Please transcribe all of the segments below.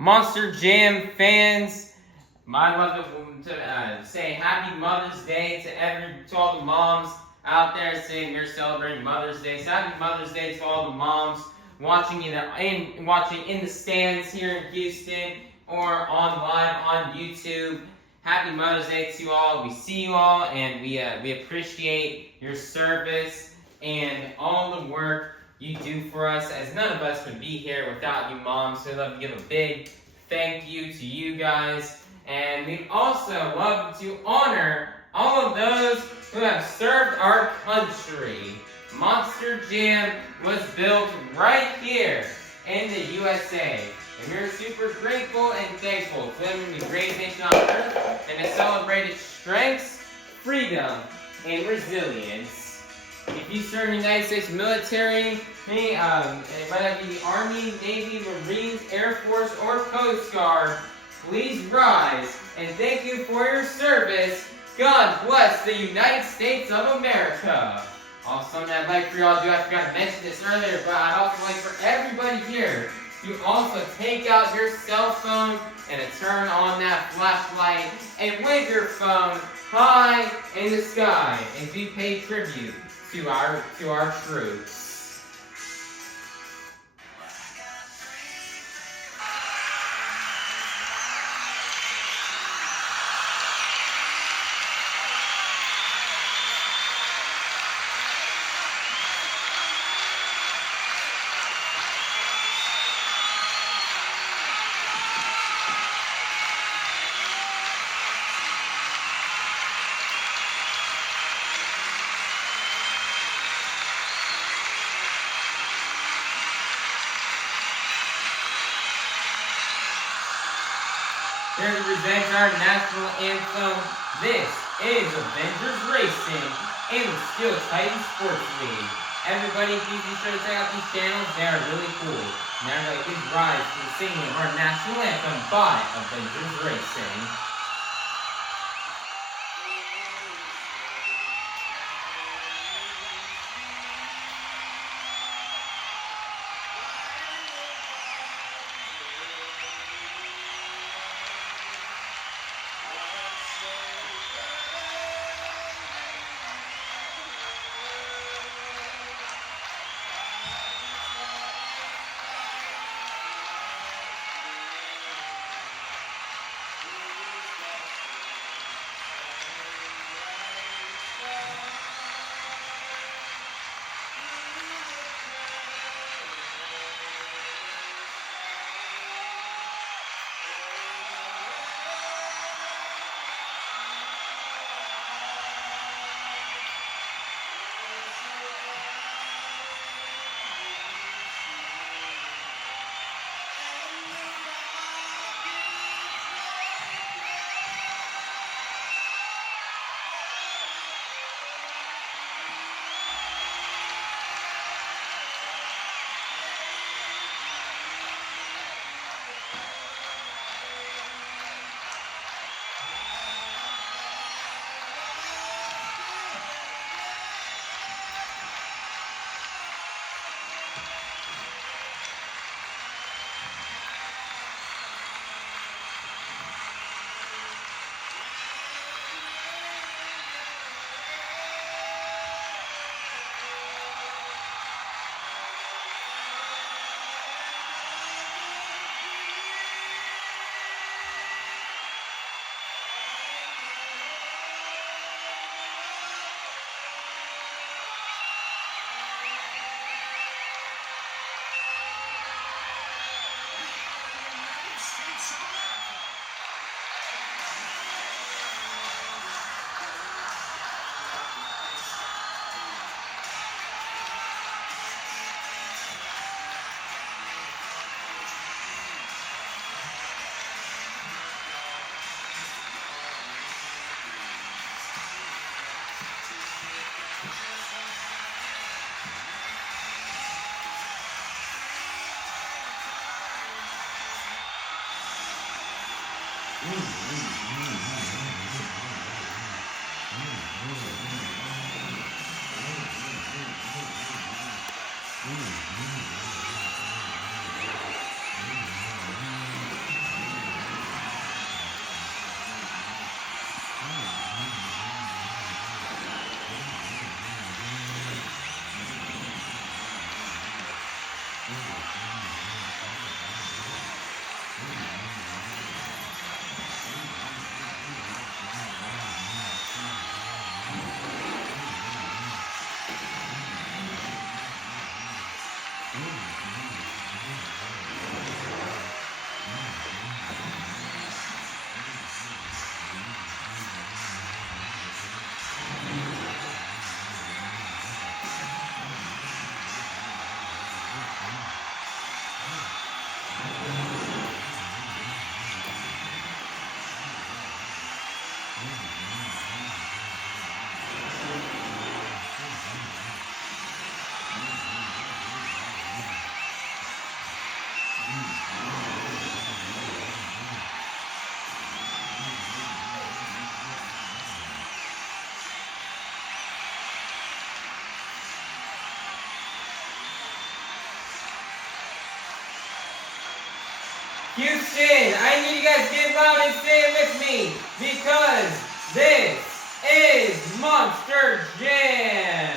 Monster Jam fans, my mother to say Happy Mother's Day to all the moms out there saying they're celebrating Mother's Day. So Happy Mother's Day to all the moms watching in the stands here in Houston or on live on YouTube. Happy Mother's Day to you all. We see you all, and we appreciate your service and all the work you do for us, as none of us would be here without you moms. So I'd love to give a big thank you to you guys. And we'd also love to honor all of those who have served our country. Monster Jam was built right here in the USA. And we're super grateful and thankful for them to be the greatest nation on earth and to celebrate its strengths, freedom, and resilience. If you serve in the United States military, whether it be the Army, Navy, Marines, Air Force, or Coast Guard, please rise and thank you for your service. God bless the United States of America. Also, something I'd like for y'all to do, I forgot to mention this earlier, but I'd also like for everybody here to also take out your cell phone and to turn on that flashlight and wave your phone high in the sky and do pay tribute to our troops. Here to present our national anthem, this is Avengers Racing and the Steel Titan Sports League. Everybody, please be sure to check out these channels, they are really cool. Now everybody, please rise to the singing of our national anthem by Avengers Racing. Houston, I need you guys to get loud and say it with me, because this is Monster Jam.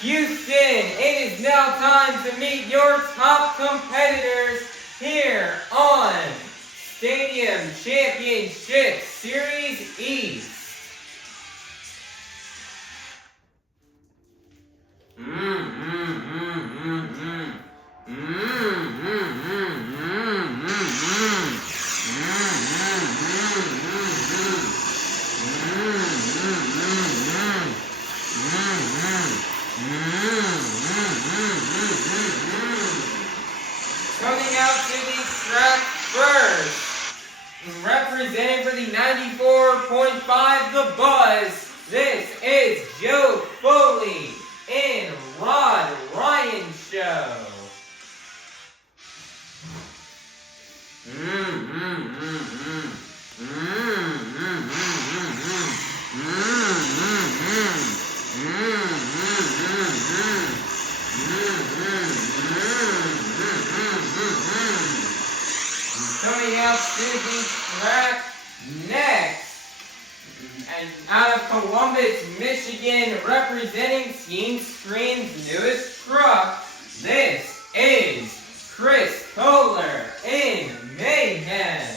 Houston, it is now time to meet your top competitors here on Stadium Championship Series East. Coming out to the track first, representing for the 94.5 The Buzz, this is Joe Foley and Rod Ryan Show. Coming out to the track next, and out of Columbus, Michigan, representing Team Scream's newest truck, this is Chris Koehler in Mayhem.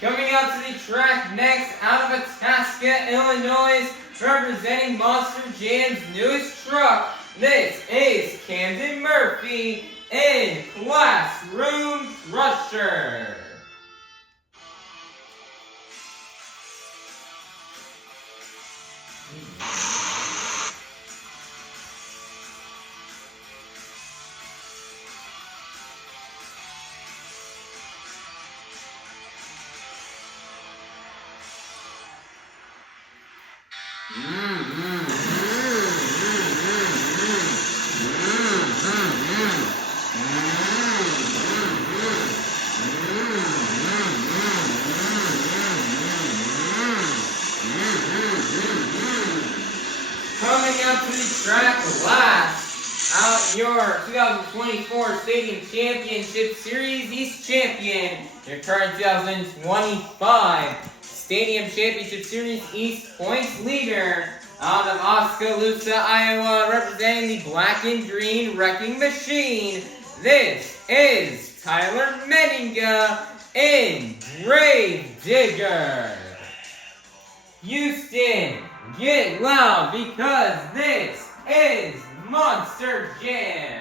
Coming out to the track next, out of Itasca, Illinois, representing Monster Jam's newest truck, this is Camden Murphy in Classroom Crusher. out to the track last. Out your 2024 Stadium Championship Series East Champion. Your current 2025 Stadium Championship Series East points leader. Out of Oskaloosa, Iowa, representing the black and green wrecking machine. This is Tyler Menninga in Grave Digger. Houston, get loud because this is Monster Jam.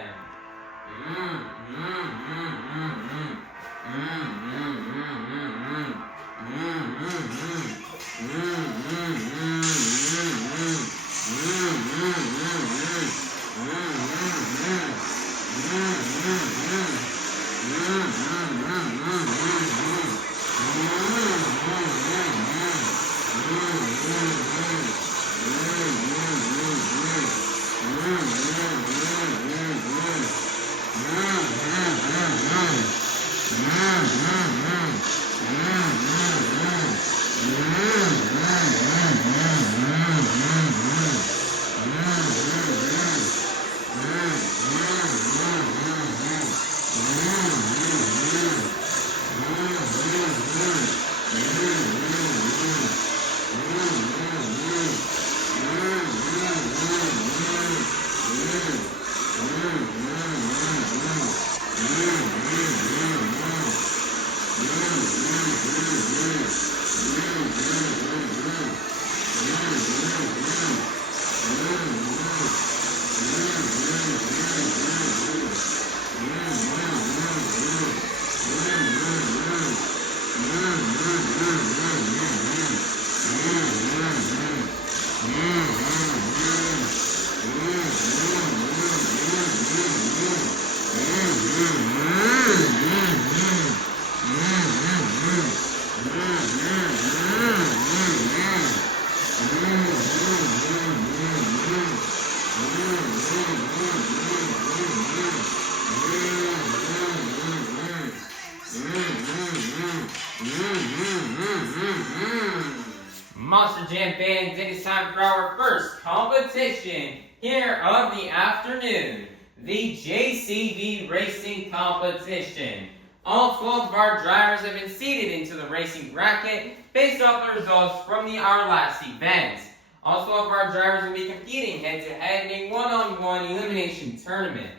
Monster Jam fans, it is time for our first competition here of the afternoon, the JCV Racing Competition. All 12 of our drivers have been seated into the racing bracket based off the results from our last event. All 12 of our drivers will be competing head-to-head in a one-on-one elimination tournament,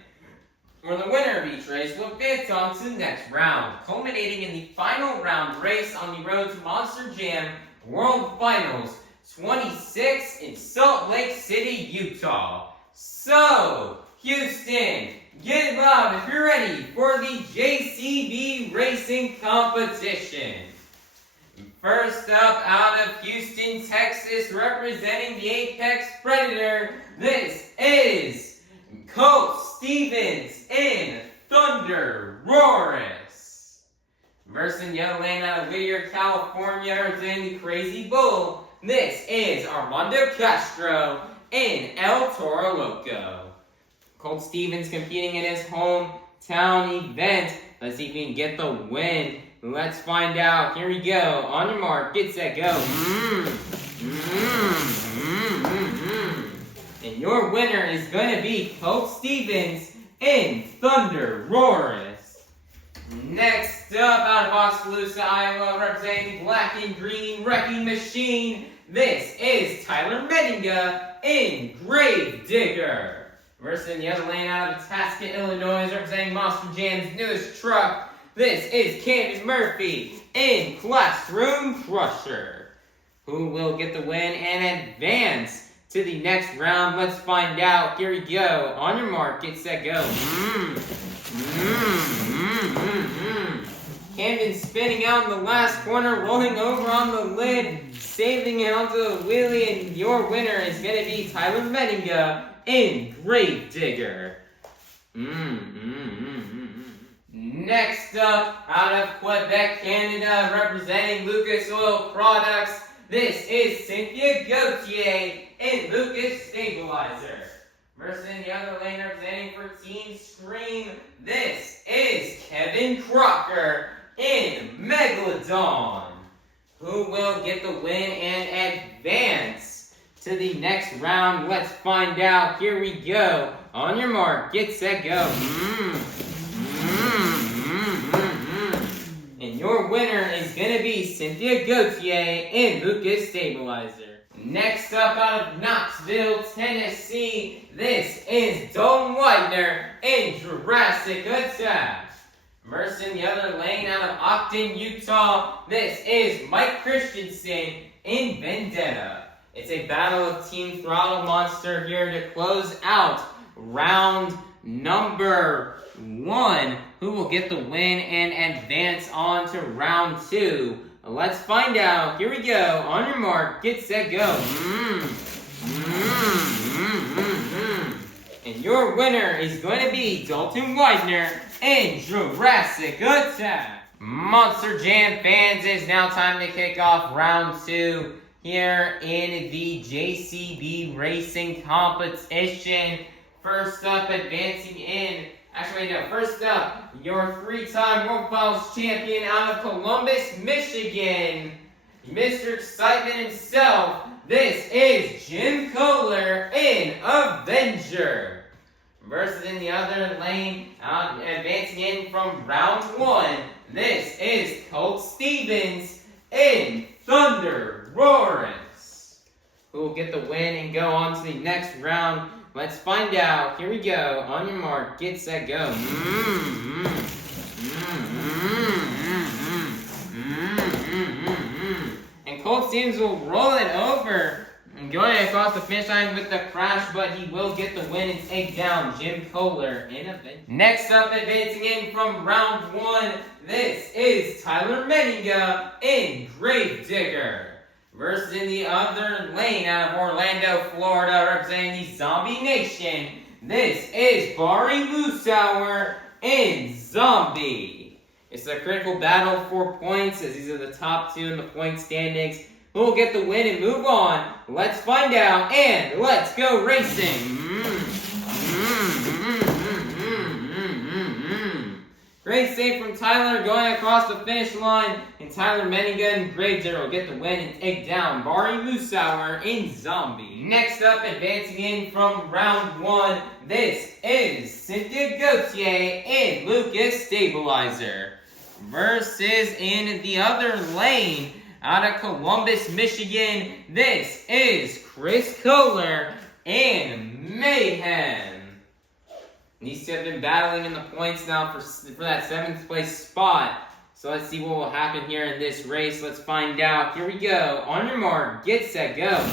where the winner of each race will advance on to the next round, culminating in the final round race on the road to Monster Jam World Finals 26 in Salt Lake City, Utah. So, Houston, get loud if you're ready for the JCV Racing Competition. First up, out of Houston, Texas, representing the Apex Predator, this is Colt Stevens in ThunderROARus. Versus the other lane out of Widner, California, representing the Crazy Bull, this is Armando Castro in El Toro Loco. Colt Stevens competing in his hometown event. Let's see if we can get the win. Let's find out. Here we go. On your mark, get set, go. And your winner is going to be Colt Stevens in ThunderROARus. Next up, out of Oskaloosa, Iowa, representing the black and green wrecking machine, this is Tyler Menninga in Grave Digger. Versus the other lane out of Tasca, Illinois, representing Monster Jam's newest truck, this is Camden Murphy in Classroom Crusher. Who will get the win and advance to the next round? Let's find out. Here we go. On your mark, get set, go. Camden spinning out in the last corner, rolling over on the lid, saving it onto the wheelie, and your winner is going to be Tyler Menninga in Grave Digger. Next up, out of Quebec, Canada, representing Lucas Oil Products, this is Cynthia Gauthier in Lucas Stabilizer. Versus the other lane representing for Team Scream, this is Kevin Crocker in Megalodon. Who will get the win and advance to the next round. Let's find out. Here we go. On your mark, get set, go. And your winner is going to be Cynthia Gauthier in Lucas Stabilizer. Next up out of Knoxville, Tennessee, this is Dalton Widner in Jurassic Attack. Versus in the other lane out of Ogden, Utah, this is Mike Christensen in Vendetta. It's a battle of Team Throttle Monster here to close out round number 1. Who will get the win and advance on to round 2? Let's find out. Here we go. On your mark, get set, go. And your winner is going to be Dalton Widner in Jurassic Attack. Monster Jam fans, it's now time to kick off round 2 here in the JCB Racing competition. First up, advancing in. Actually, no. First up, your 3-time World Finals champion out of Columbus, Michigan, Mr. Excitement himself. This is Jim Koehler in Avenger. Versus in the other lane, advancing in from round 1. This is Colt Stevens in ThunderROARus. Who will get the win and go on to the next round? Let's find out. Here we go. On your mark, get set, go. And Colt Stevens will roll it over and going across the finish line with the crash, but he will get the win and take down Jim Koehler in a bit. Next up, advancing in from round 1, this is Tyler Menninga in Gravedigger. Versus in the other lane out of Orlando, Florida, representing the Zombie Nation, this is Bari Musawwir in Zombie. It's a critical battle for points, as these are the top 2 in the point standings. Who will get the win and move on? Let's find out, and let's go racing. Great save from Tyler going across the finish line, and Tyler Menninga and Gravedigger will get the win and take down Bari Musawwir in Zombie. Next up, advancing in from round 1, this is Cynthia Gauthier in Lucas Stabilizer. Versus in the other lane, out of Columbus, Michigan, this is Chris Koehler in Mayhem. These 2 have been battling in the points now for that 7th place spot. So let's see what will happen here in this race. Let's find out. Here we go. On your mark, get set, go.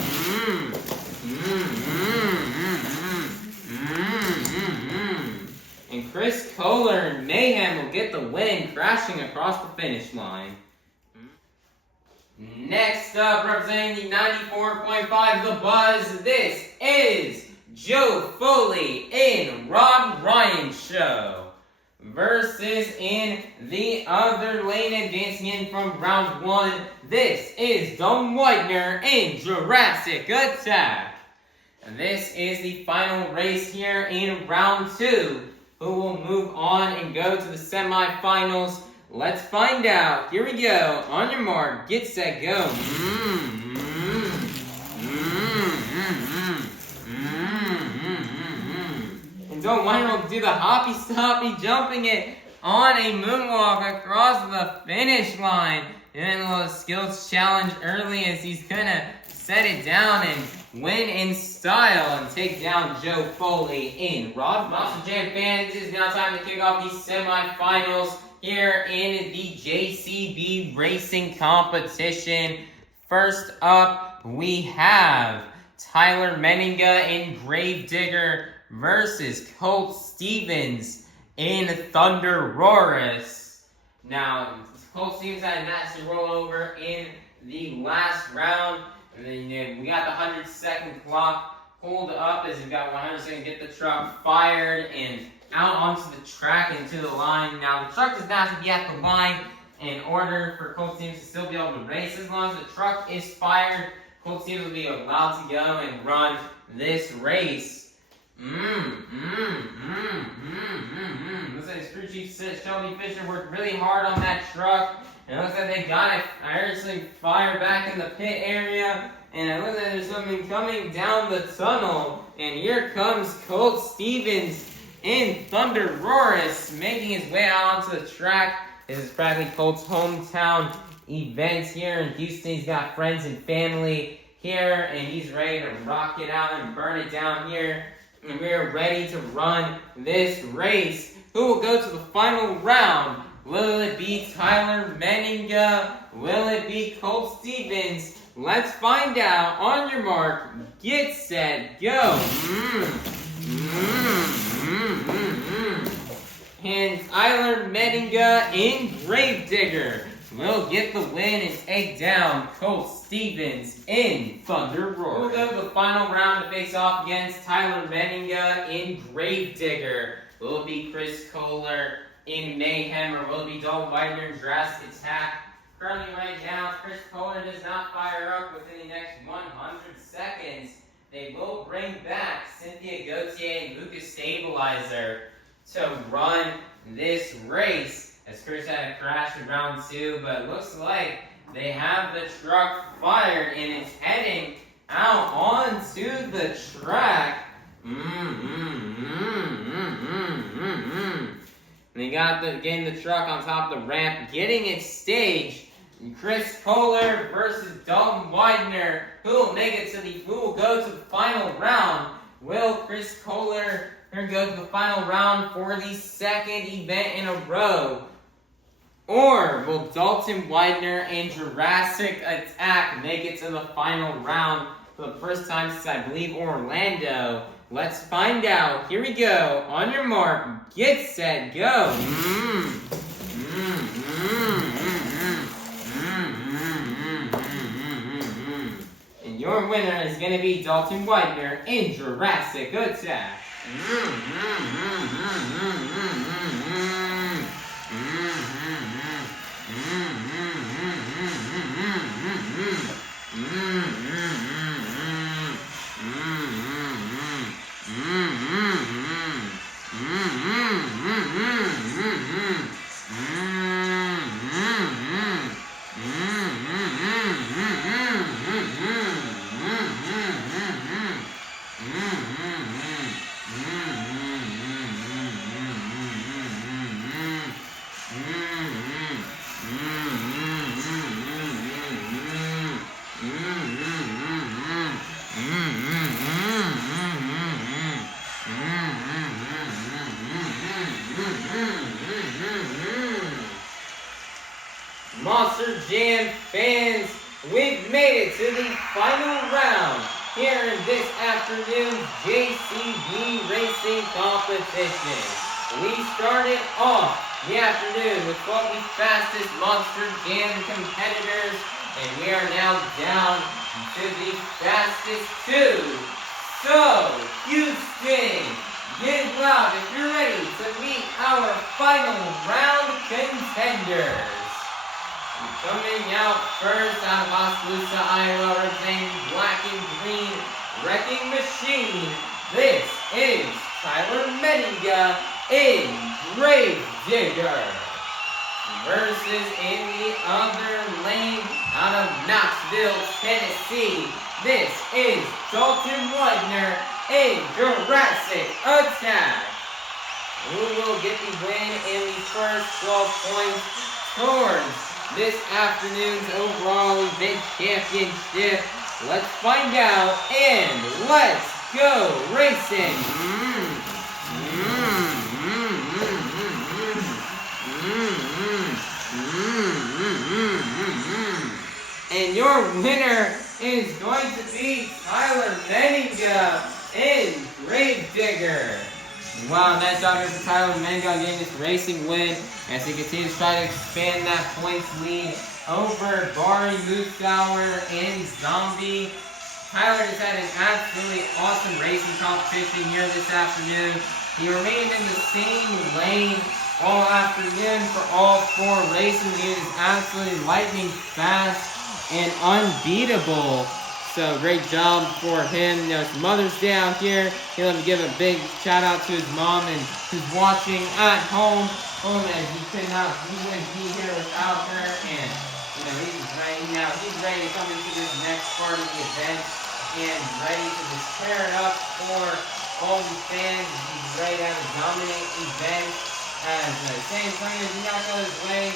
And Chris Koehler and Mayhem will get the win, crashing across the finish line. Next up, representing the 94.5 The Buzz, this is Joe Foley in Rob Ryan Show. Versus in the other lane, advancing in from round 1, this is Dalton Widner in Jurassic Attack. And this is the final race here in round 2. Who will move on and go to the semifinals? Let's find out. Here we go. On your mark, get set, go. And Dalton Widner will do the hoppy-stoppy, jumping it on a moonwalk across the finish line. Doing a little skills challenge early as he's gonna set it down and win in style and take down Joe Foley in Rod. Monster Jam fans, it is now time to kick off these semifinals here in the JCB Racing competition. First up, we have Tyler Menninga in Gravedigger versus Colt Stevens in ThunderROARus. Now, Colt Stevens had a nasty rollover in the last round. And then we got the 100-second clock pulled up as we got 100 seconds to get the truck fired and out onto the track and to the line. Now, the truck does not have to be at the line in order for Colt Stevens to still be able to race. As long as the truck is fired, Colt Stevens will be allowed to go and run this race. Looks like his crew chief Shelby Fisher worked really hard on that truck. It looks like they got it. I heard some fire back in the pit area. And it looks like there's something coming down the tunnel. And here comes Colt Stevens in ThunderROARus, making his way out onto the track. This is practically Colt's hometown event here in Houston. He's got friends and family here, and he's ready to rock it out and burn it down here. And we're ready to run this race. Who will go to the final round? Will it be Tyler Menninga? Will it be Colt Stevens? Let's find out. On your mark, get set, go. And Tyler Menninga in Gravedigger will get the win and take down Colt Stevens in ThunderROARus. We'll go to the final round to face off against Tyler Menninga in Gravedigger. Will it be Koehler in Mayhem, or will it be Dalton Widner in Jurassic Attack? Currently right now, Koehler does not fire up within the next 100 seconds. They will bring back Cynthia, Gauthier, and Lucas Stabilizer to run this race, as Chris had a crash in round 2, but it looks like they have the truck fired and it's heading out onto the track. They got getting the truck on top of the ramp, getting it staged. Koehler versus Dalton Widner. Who will go to the final round? Will Koehler go to the final round for the second event in a row? Or will Dalton Widner and Jurassic Attack make it to the final round for the first time since, I believe, Orlando? Let's find out. Here we go. On your mark, get set, go. And your winner is going to be Dalton Widner in Jurassic Attack. Monster Jam fans, we've made it to the final round here in this afternoon's JCB racing competition. We started off the afternoon with what we fastest Monster Jam competitors, and we are now down to the fastest 2. So, Houston, get loud if you're ready to meet our final round contenders. Coming out first out of Oskaloosa, Iowa, representing Black and Green Wrecking Machine. This is Tyler Menninga in Gravedigger. Versus in the other lane out of Knoxville, Tennessee. This is Dalton Widner in Jurassic Attack. Who will get the win in the first 12 points towards this afternoon's overall event championship? Let's find out, and let's go racing! And your winner is going to be Tyler Menninga in Gravedigger. Wow, nice job here for Tyler Menninga getting this racing win as he continues to try to expand that points lead over Bari, Musawwir, and Zombie. Tyler has had an absolutely awesome racing competition here this afternoon. He remained in the same lane all afternoon for all 4 races. He is absolutely lightning fast and unbeatable. So great job for him. You know, it's Mother's Day out here. He'd like to give a big shout out to his mom and who's watching at home. As he wouldn't be here without her. And you know, he's ready to come into this next part of the event and ready to just tear it up for all the fans. He's ready to have a dominant event. As San Antonio did not go his way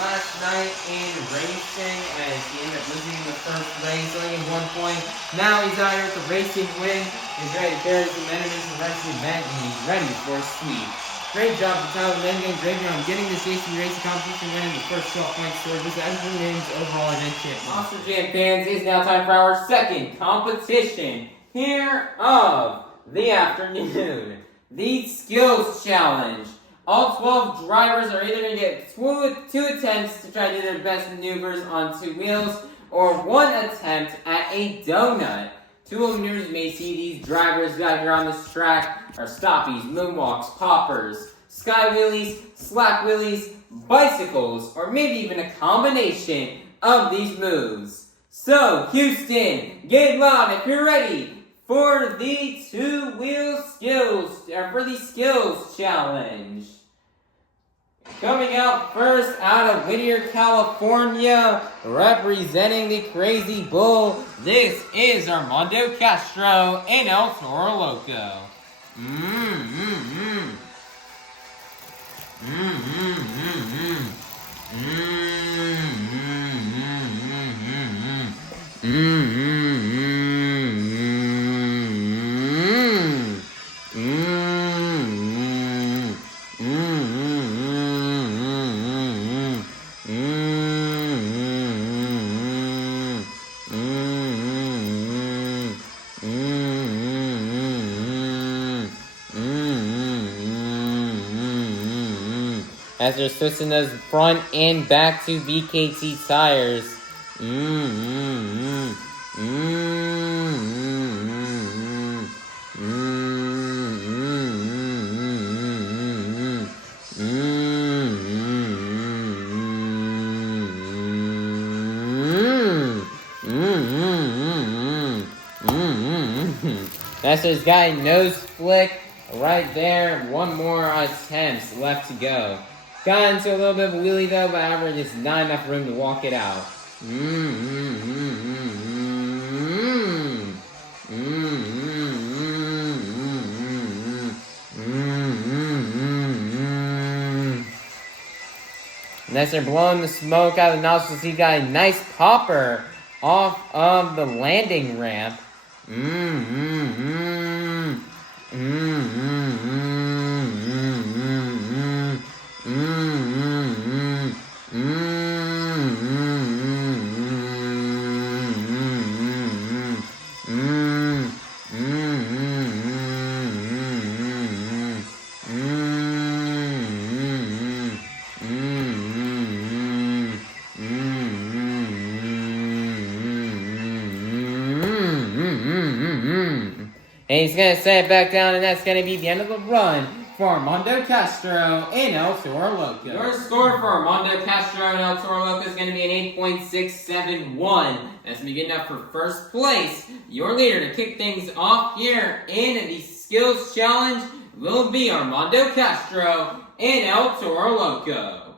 last night in racing, as he ended up losing in the first race, only at 1 point. Now he's out here with the racing win. He's ready to carry some momentum into the rest of the event, and he's ready for a sweep. Great job to Tyler Menninga. Great job on getting this racing competition, winning the first 12 points scored. This is Avenger overall event champion. Monster Jam fans, it's now time for our second competition here of the afternoon. The Skills Challenge. All 12 drivers are either going to get two attempts to try to do their best maneuvers on 2 wheels, or 1 attempt at a donut. 2 maneuvers you may see these drivers out here on this track are stoppies, moonwalks, poppers, sky wheelies, slap wheelies, bicycles, or maybe even a combination of these moves. So, Houston, get loud if you're ready for the 2-wheel skills, or for the skills challenge. Coming out first out of Whittier, California, representing the Crazy Bull, this is Armando Castro and El Toro Loco. As they're switching those front and back to VKT tires. That's his guy nose flick right there. 1 more attempt left to go. Got into a little bit of a wheelie though, but however, just not enough room to walk it out. And as they're blowing the smoke out of the nostrils, he got a nice popper off of the landing ramp. And he's going to set it back down, and that's going to be the end of the run for Armando Castro and El Toro Loco. Your score for Armando Castro and El Toro Loco is going to be an 8.671. That's going to be good enough for first place. Your leader to kick things off here in the Skills Challenge will be Armando Castro and El Toro Loco.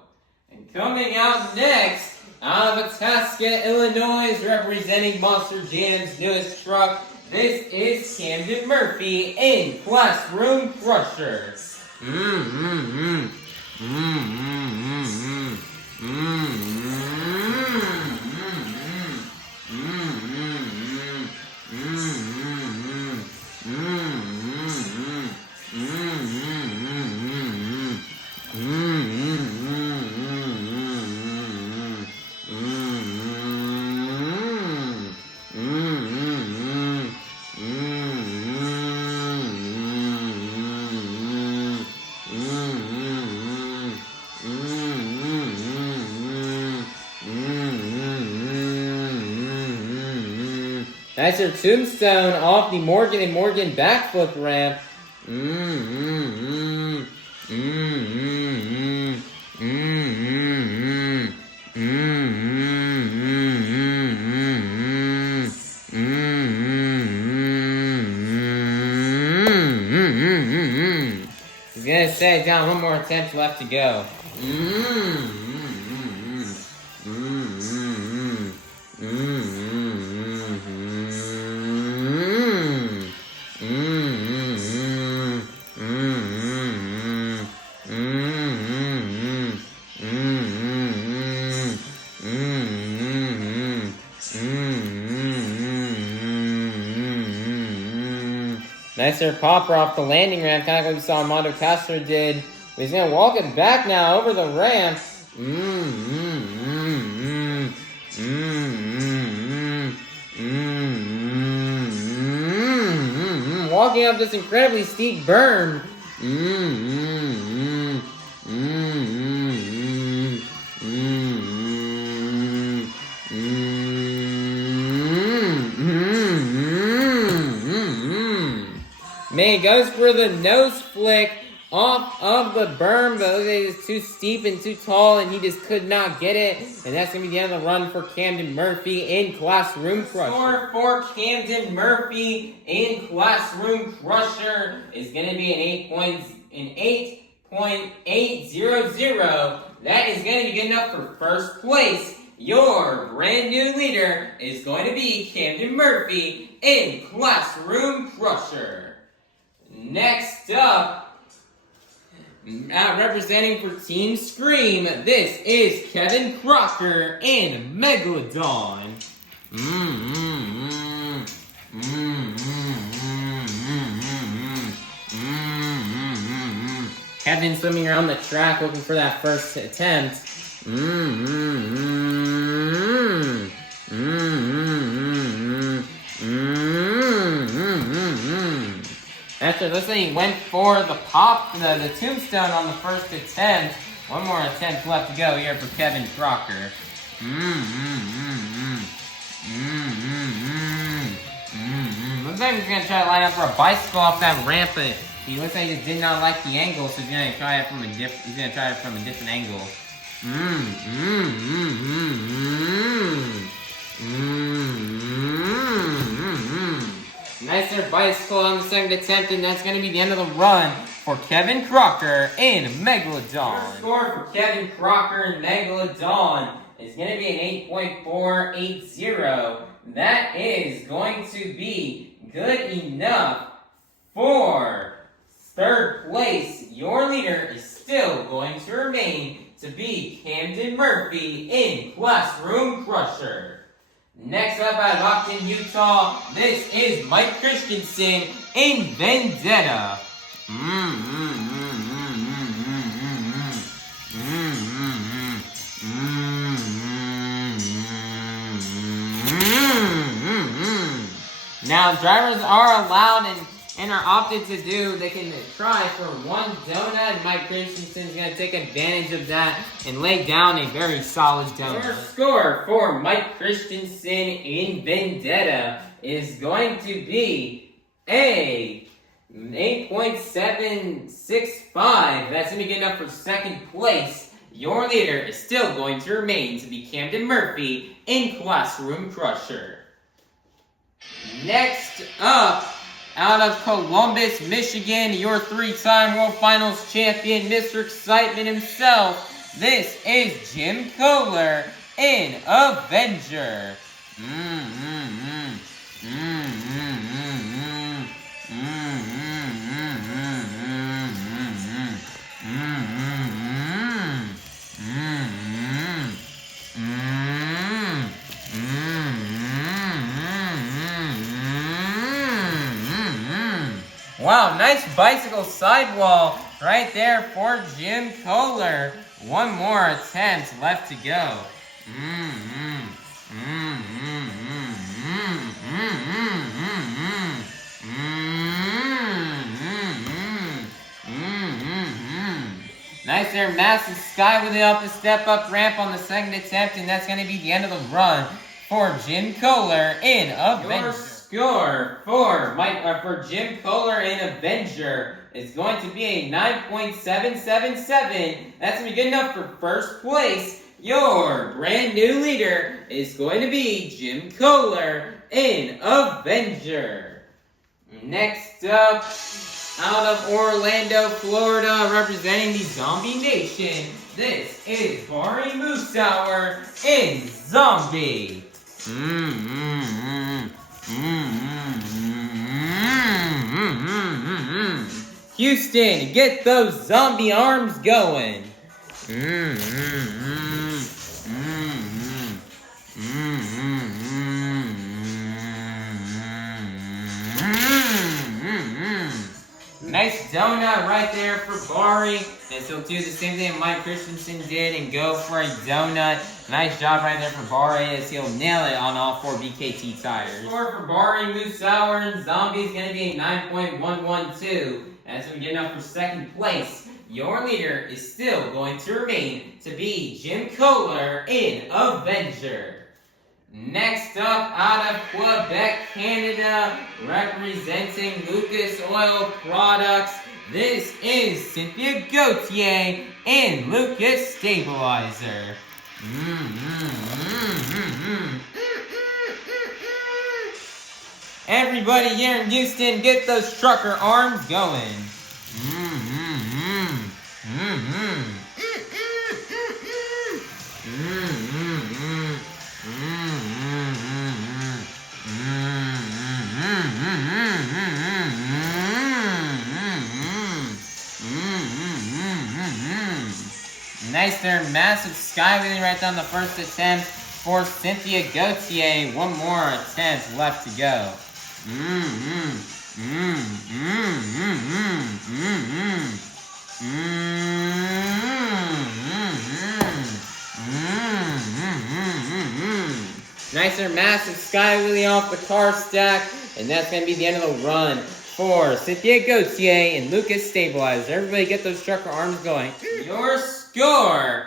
And coming out next, out of Itasca, Illinois, representing Monster Jam's newest truck, this is Camden Murphy in Classroom Crusher. That's your tombstone off the Morgan & Morgan backflip ramp. gonna set it down. One more attempt left to go. Nicer popper off the landing ramp, kind of like we saw Armando Castro did. But he's gonna walk it back now over the ramp. Walking up this incredibly steep berm. May goes for the nose flick off of the berm, but it was too steep and too tall, and he just could not get it. And that's going to be the end of the run for Camden Murphy in Classroom Crusher. Score for Camden Murphy in Classroom Crusher is going to be an 8.800. That is going to be good enough for first place. Your brand new leader is going to be Camden Murphy in Classroom Crusher. Next up, representing for Team Scream, this is Kevin Crocker in Megalodon. Kevin swimming around the track looking for that first attempt. After this, he went for the the tombstone on the first attempt. One more attempt left to go here for Kevin Crocker. Looks like he's gonna try to line up for a bicycle off that ramp, but he looks like he just did not like the angle, so he's gonna try it from a different angle. Nicer bicycle on the second attempt, and that's going to be the end of the run for Kevin Crocker in Megalodon. Your score for Kevin Crocker in Megalodon is going to be an 8.480. That is going to be good enough for third place. Your leader is still going to remain to be Camden Murphy in Classroom Crusher. Next up at Lockton, Utah, this is Mike Christensen in Vendetta. Now, drivers are allowed and are opted to do, they can try for one donut, and Mike Christensen's going to take advantage of that and lay down a very solid donut. Your score for Mike Christensen in Vendetta is going to be a 8.765. That's going to be good enough for second place. Your leader is still going to remain to be Camden Murphy in Classroom Crusher. Next up, out of Columbus, Michigan, your three-time World Finals champion, Mr. Excitement himself, this is Jim Koehler in Avenger. Wow, nice bicycle sidewall right there for Jim Koehler. One more attempt left to go. Nice there, massive skywheel off the step-up ramp on the second attempt, and that's going to be the end of the run for Jim Koehler in Avenger. Your score for Jim Koehler in Avenger is going to be a 9.777. That's going to be good enough for first place. Your brand new leader is going to be Jim Koehler in Avenger. Next up, out of Orlando, Florida, representing the Zombie Nation. This is Bari Musawwir in Zombie. Houston, get those zombie arms going. Nice donut right there for Bari. And so do the same thing Mike Christensen did and go for a donut. Nice job right there for Bari as he'll nail it on all 4 BKT tires. Score for Bari Musawwir and Zombie is going to be a 9.112. As we get up for second place, your leader is still going to remain to be Jim Koehler in Avenger. Next up, out of Quebec, Canada, representing Lucas Oil Products, this is Cynthia Gauthier in Lucas Stabilizer. Everybody here in Houston, get those trucker arms going. Nice there, massive skywheeling right down the first attempt for Cynthia Gauthier. One more attempt left to go. Nice there, massive skywheeling off the car stack, and that's going to be the end of the run for Cynthia Gauthier and Lucas Stabilizer. Everybody get those trucker arms going. Your score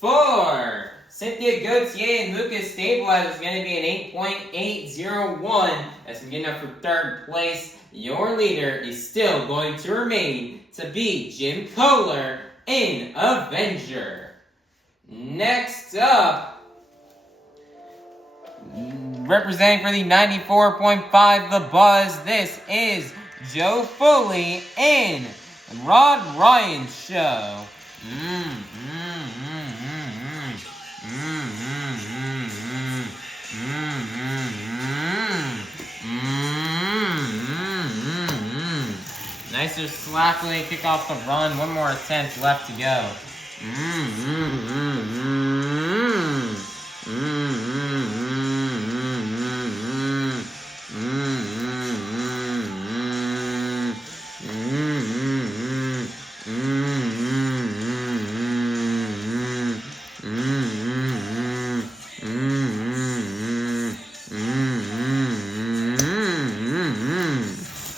for Cynthia Gauthier and Lucas Stabilizer is going to be an 8.801. As we get up for third place, your leader is still going to remain to be Jim Koehler in Avenger. Next up, representing for the 94.5 The Buzz, this is Joe Foley in Rod Ryan Show. Nicer slackly kick off the run. One more attempt left to go.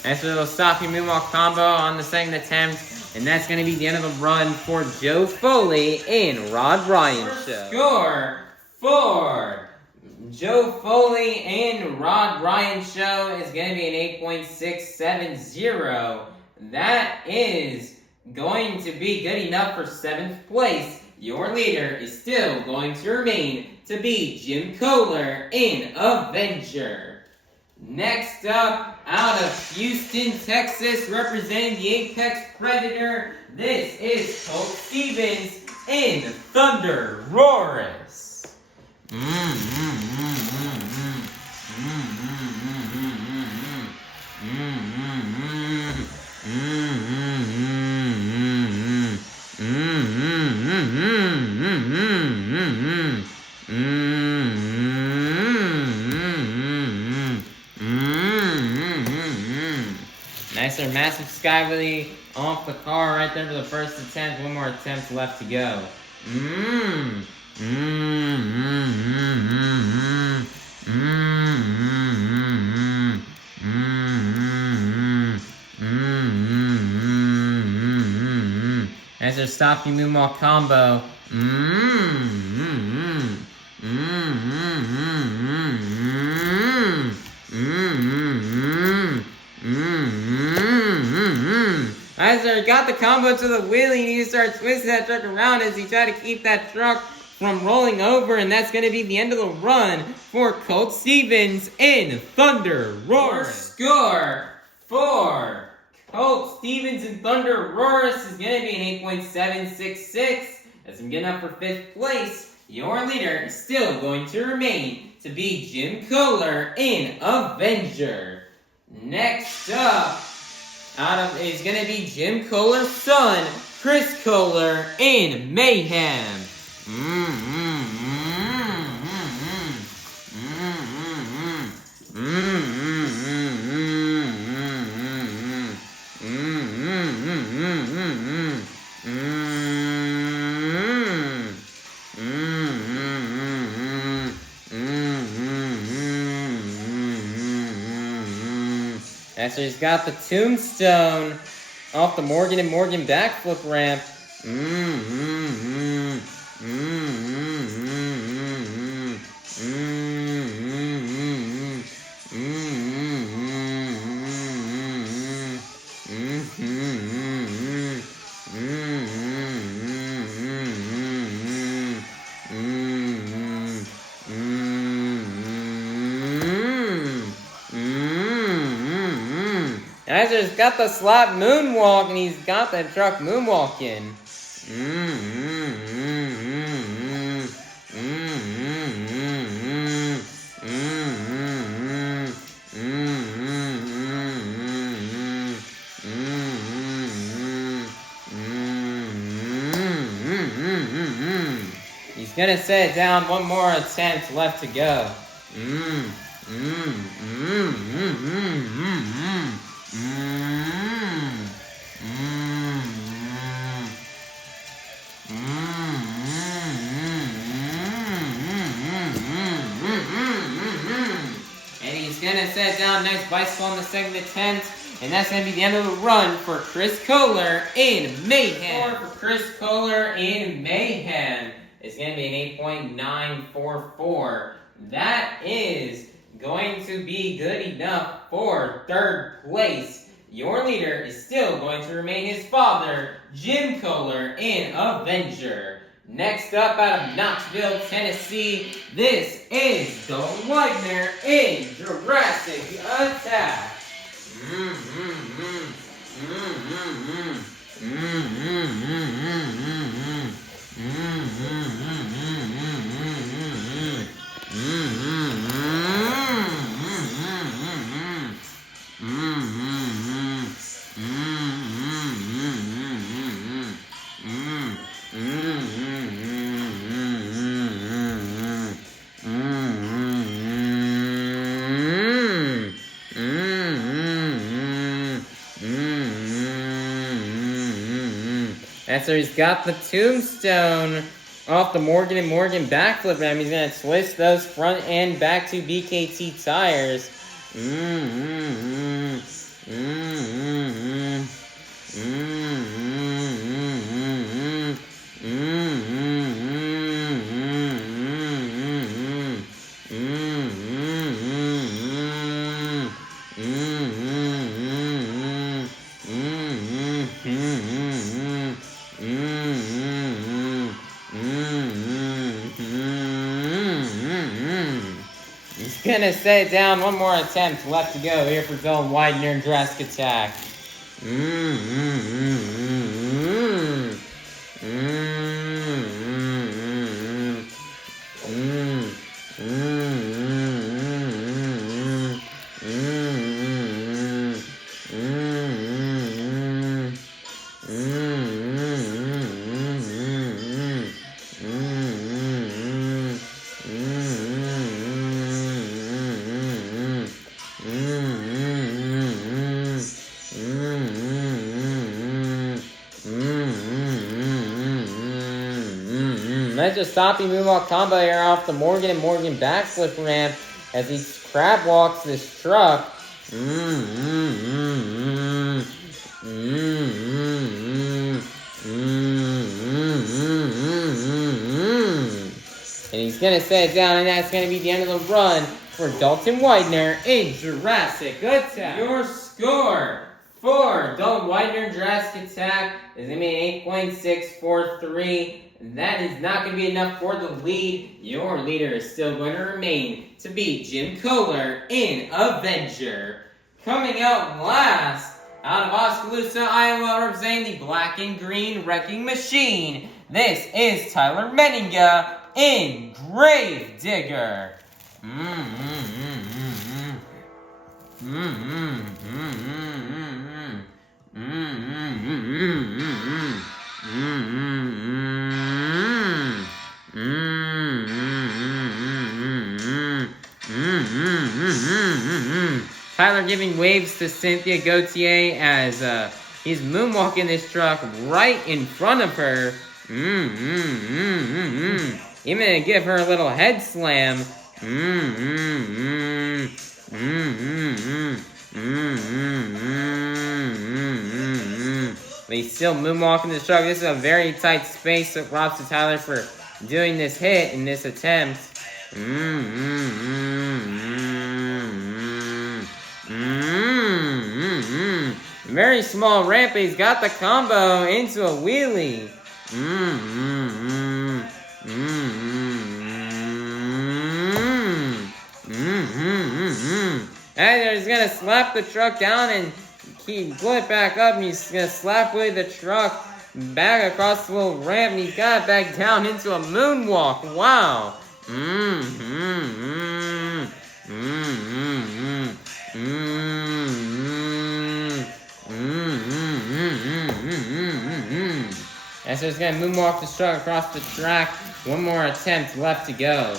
Nice little stopping moonwalk combo on the second attempt, and that's going to be the end of the run for Joe Foley in Rod Ryan Show. Score for Joe Foley in Rod Ryan Show is going to be an 8.670. That is going to be good enough for 7th place. Your leader is still going to remain to be Jim Koehler in Avenger. Next up, out of Houston, Texas, representing the Apex Predator, this is Colt Stevens in ThunderROARus. Nice there, massive skywheeling off the car right there for the first attempt. One more attempt left to go. Nice there, stopping moonwalk combo. As they got the combo to the wheelie, you start twisting that truck around as you try to keep that truck from rolling over, and that's going to be the end of the run for Colt Stevens in ThunderROARus. Score for Colt, Stevens, and ThunderROARus is going to be an 8.766. That's good enough for 5th place. Your leader is still going to remain to be Jim Koehler in Avenger. Next up, is going to be Jim Koehler's son, Chris Koehler in Mayhem. So he's got the tombstone off the Morgan and Morgan backflip ramp. He's got the slap moonwalk, and he's got that truck moonwalking. He's gonna set it down. One more attempt left to go. And he's gonna set down next bicycle on the second attempt, and that's gonna be the end of the run for Chris Koehler in Mayhem. For Chris Koehler in Mayhem, it's gonna be an 8.944. That is going to be good enough for 3rd place. Your leader is still going to remain his father, Jim Koehler in Avenger. Next up out of Knoxville, Tennessee, this is Dalton Widner in Jurassic Attack. And so he's got the tombstone off the Morgan and Morgan backflip ramp. He's going to twist those front and back to BKT tires. Gonna set it down. One more attempt left to go here for Dalton Widner and Jurassic Attack. Let's just stop the moonwalk combo here off the Morgan and Morgan backflip ramp as he crab walks this truck. And he's going to set it down, and that's going to be the end of the run for Dalton Widner in Jurassic Attack. Your score for Dalton Widner in Jurassic Attack is going to be an 8.643. That is not going to be enough for the lead. Your leader is still going to remain to be Jim Koehler in Avenger. Coming out last Out of Oskaloosa, Iowa, representing the black and green wrecking machine, this is Tyler Menninga in Gravedigger. Tyler giving waves to Cynthia Gauthier as he's moonwalking this truck right in front of her. Even to give her a little head slam. But he's still moonwalking this truck. This is a very tight space, so props to Tyler for doing this hit in this attempt. Very small ramp, he's got the combo into a wheelie. And he's gonna slap the truck down and pull it back up, and he's gonna slap away the truck back across the little ramp, and he's got it back down into a moonwalk. Wow. And so he's gonna moonwalk this truck across the track. One more attempt left to go.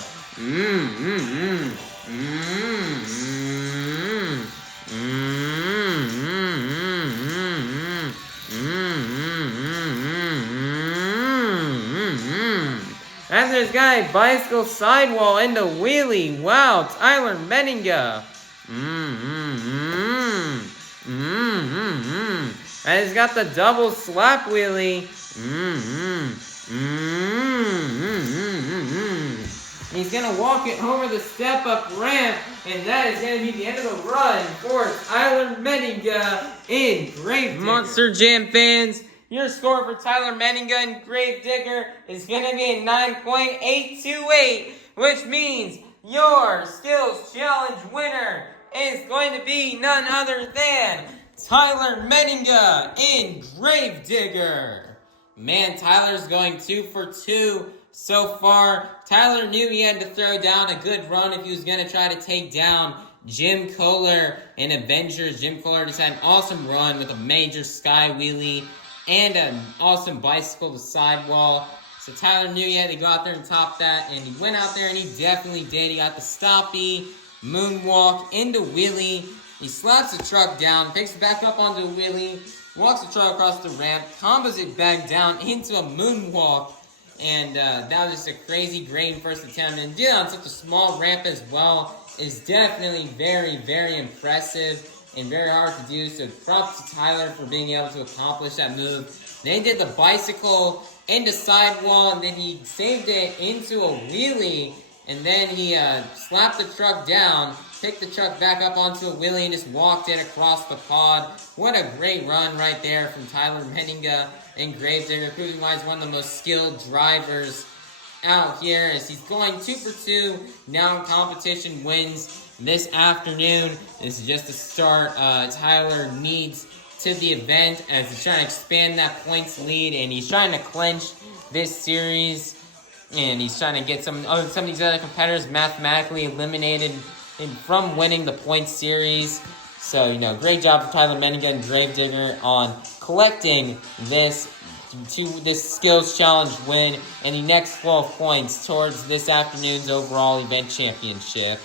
And there's got a bicycle sidewall into wheelie. Wow, Tyler Menninga. And he's got the double slap wheelie. He's gonna walk it over the step-up ramp, and that is gonna be the end of the run for Tyler Menninga in Gravedigger. Monster Jam fans, your score for Tyler Menninga in Gravedigger is gonna be a 9.828, which means your skills challenge winner is going to be none other than Tyler Menninga in Gravedigger. Man, Tyler's going 2 for 2 so far. Tyler knew he had to throw down a good run if he was going to try to take down Jim Koehler in Avenger. Jim Koehler just had an awesome run with a major sky wheelie and an awesome bicycle to sidewall. So Tyler knew he had to go out there and top that, and he went out there and he definitely did. He got the stoppy, moonwalk, into wheelie. He slaps the truck down, picks it back up onto a wheelie, walks the truck across the ramp, combos it back down into a moonwalk, and that was just a crazy great first attempt. And did on such a small ramp as well is definitely very, very impressive and very hard to do. So props to Tyler for being able to accomplish that move. Then he did the bicycle into sidewall, and then he saved it into a wheelie, and then he slapped the truck down, picked the truck back up onto a wheelie, and just walked it across the pod. What a great run right there from Tyler Menninga in Gravedigger, proving why he's one of the most skilled drivers out here, as he's going 2 for 2 now in competition wins this afternoon. This is just the start. Tyler needs to the event as he's trying to expand that points lead, and he's trying to clinch this series, and he's trying to get some of these other competitors mathematically eliminated from winning the points series. So, great job for Tyler Menninga and Gravedigger on collecting this skills challenge win and the next 12 points towards this afternoon's overall event championship.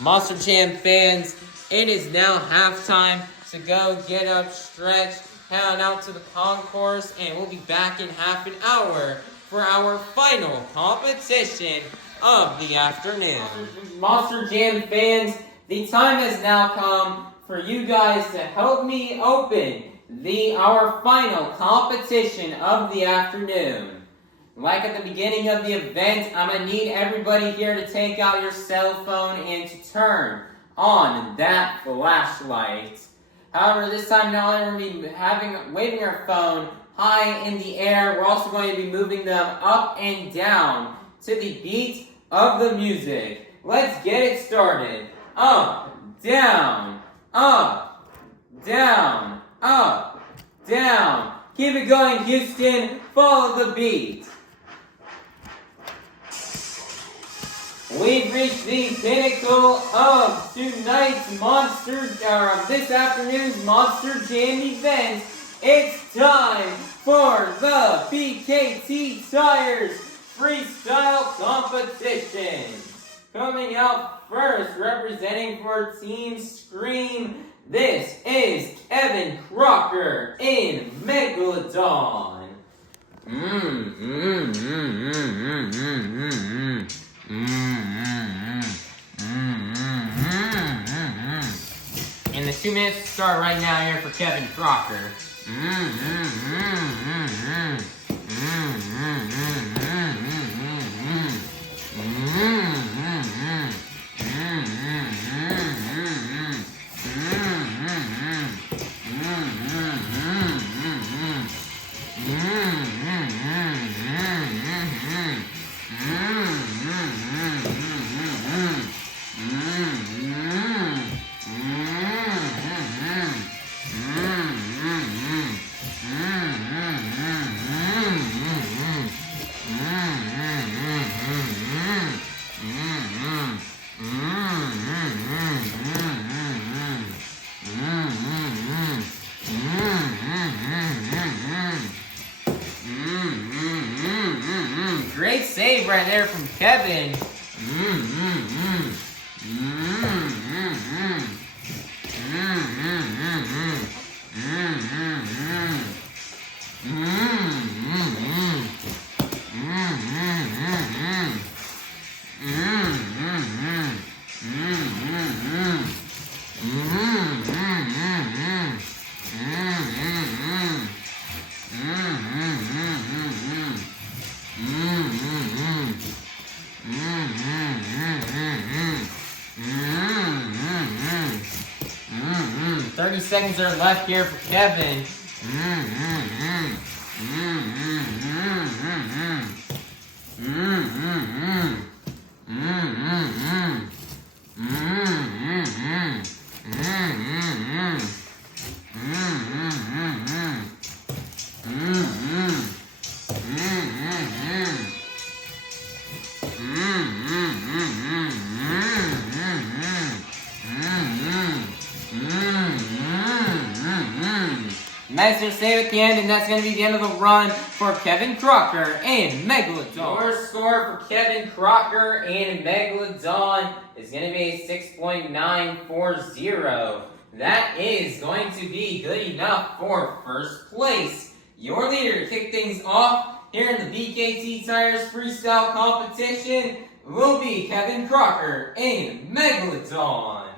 Monster Jam fans, it is now halftime, so go get up, stretch, head on out to the concourse, and we'll be back in half an hour for our final competition of the afternoon. Monster Jam fans, the time has now come for you guys to help me open our final competition of the afternoon. Like at the beginning of the event, I'm going to need everybody here to take out your cell phone and to turn on that flashlight. However, this time not only are we waving our phone high in the air, we're also going to be moving them up and down to the beat of the music. Let's get it started. Up, down, up, down. Keep it going, Houston. Follow the beat. We've reached the pinnacle of this afternoon's Monster Jam event. It's time for the BKT Tires Freestyle Competition. Coming out first, representing for Team Scream, this is Kevin Crocker in Megalodon. And the 2 minutes start right now here for Kevin Crocker. Great save right there from Kevin. Seconds are left here for Kevin. Nice save at the end, and that's going to be the end of the run for Kevin Crocker and Megalodon. Your score for Kevin Crocker and Megalodon is going to be 6.940. That is going to be good enough for first place. Your leader to kick things off here in the BKT Tires Freestyle Competition will be Kevin Crocker and Megalodon.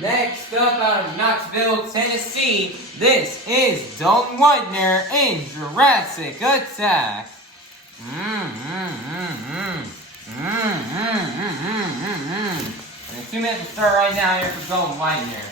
Next up out of Knoxville, Tennessee, this is Dalton Widner in Jurassic Attack. And the 2 minutes to start right now here for Dalton Widner.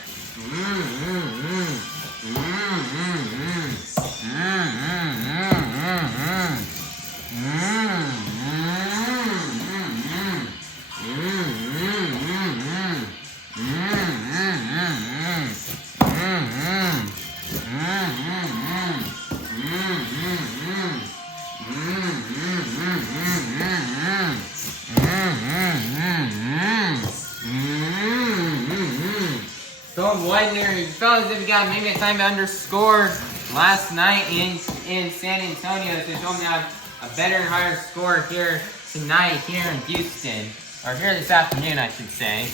Widner, you felt as if you got maybe a time to underscore last night in San Antonio to show me have a better and higher score here tonight here in Houston. Or here this afternoon, I should say.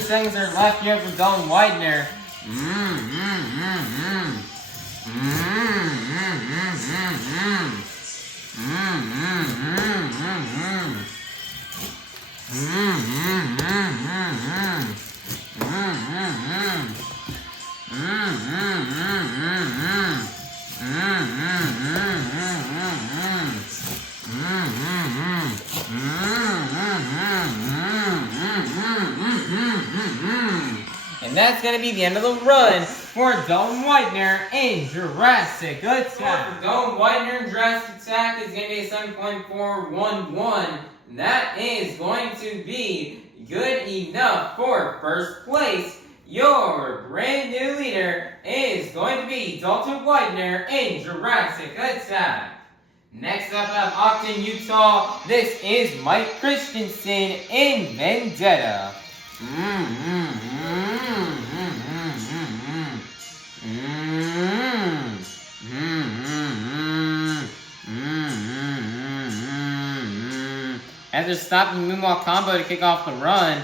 Seconds are left here for Dalton Widner. And that's going to be the end of the run for Dalton Widner in Jurassic Attack. Dalton Widner in Jurassic Attack is going to be a 7.411. That is going to be good enough for first place. Your brand new leader is going to be Dalton Widner in Jurassic Attack. Next up out of Ogden, Utah, this is Mike Christensen in Vendetta. After stopping moonwalk combo to kick off the run.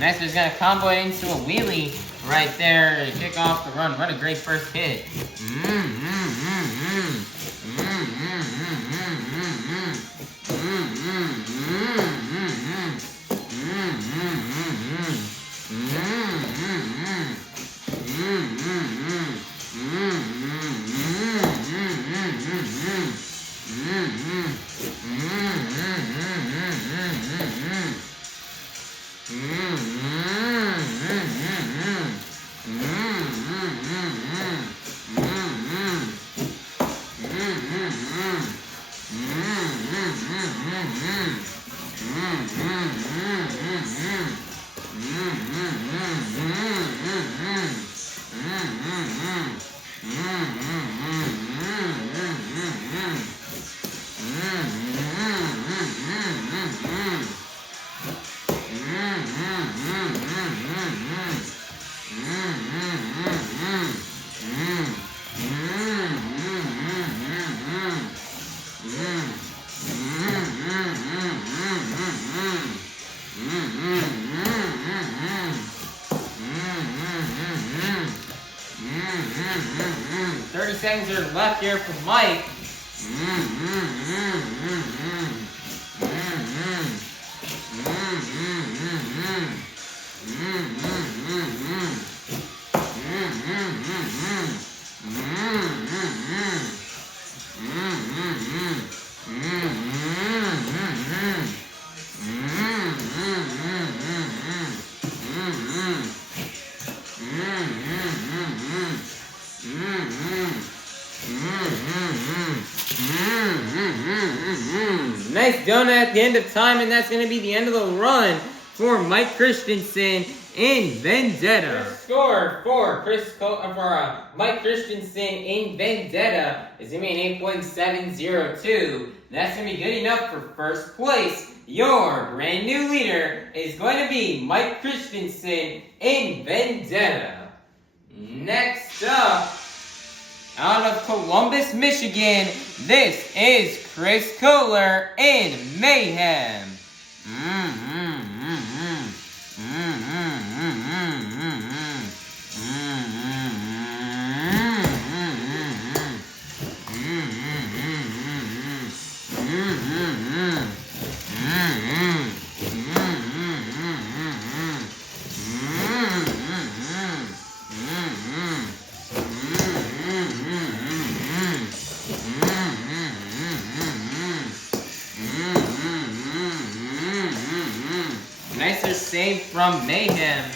Next, he's gonna combo it into a wheelie right there to kick off the run. What a great first hit. Seconds are left here for Mike. Nice donut at the end of time, and that's going to be the end of the run for Mike Christensen in Vendetta. The score for Mike Christensen in Vendetta is going to be an 8.702. That's going to be good enough for first place. Your brand new leader is going to be Mike Christensen in Vendetta. Next up, out of Columbus, Michigan, this is Chris Koehler in Mayhem. Nicer save from Mayhem.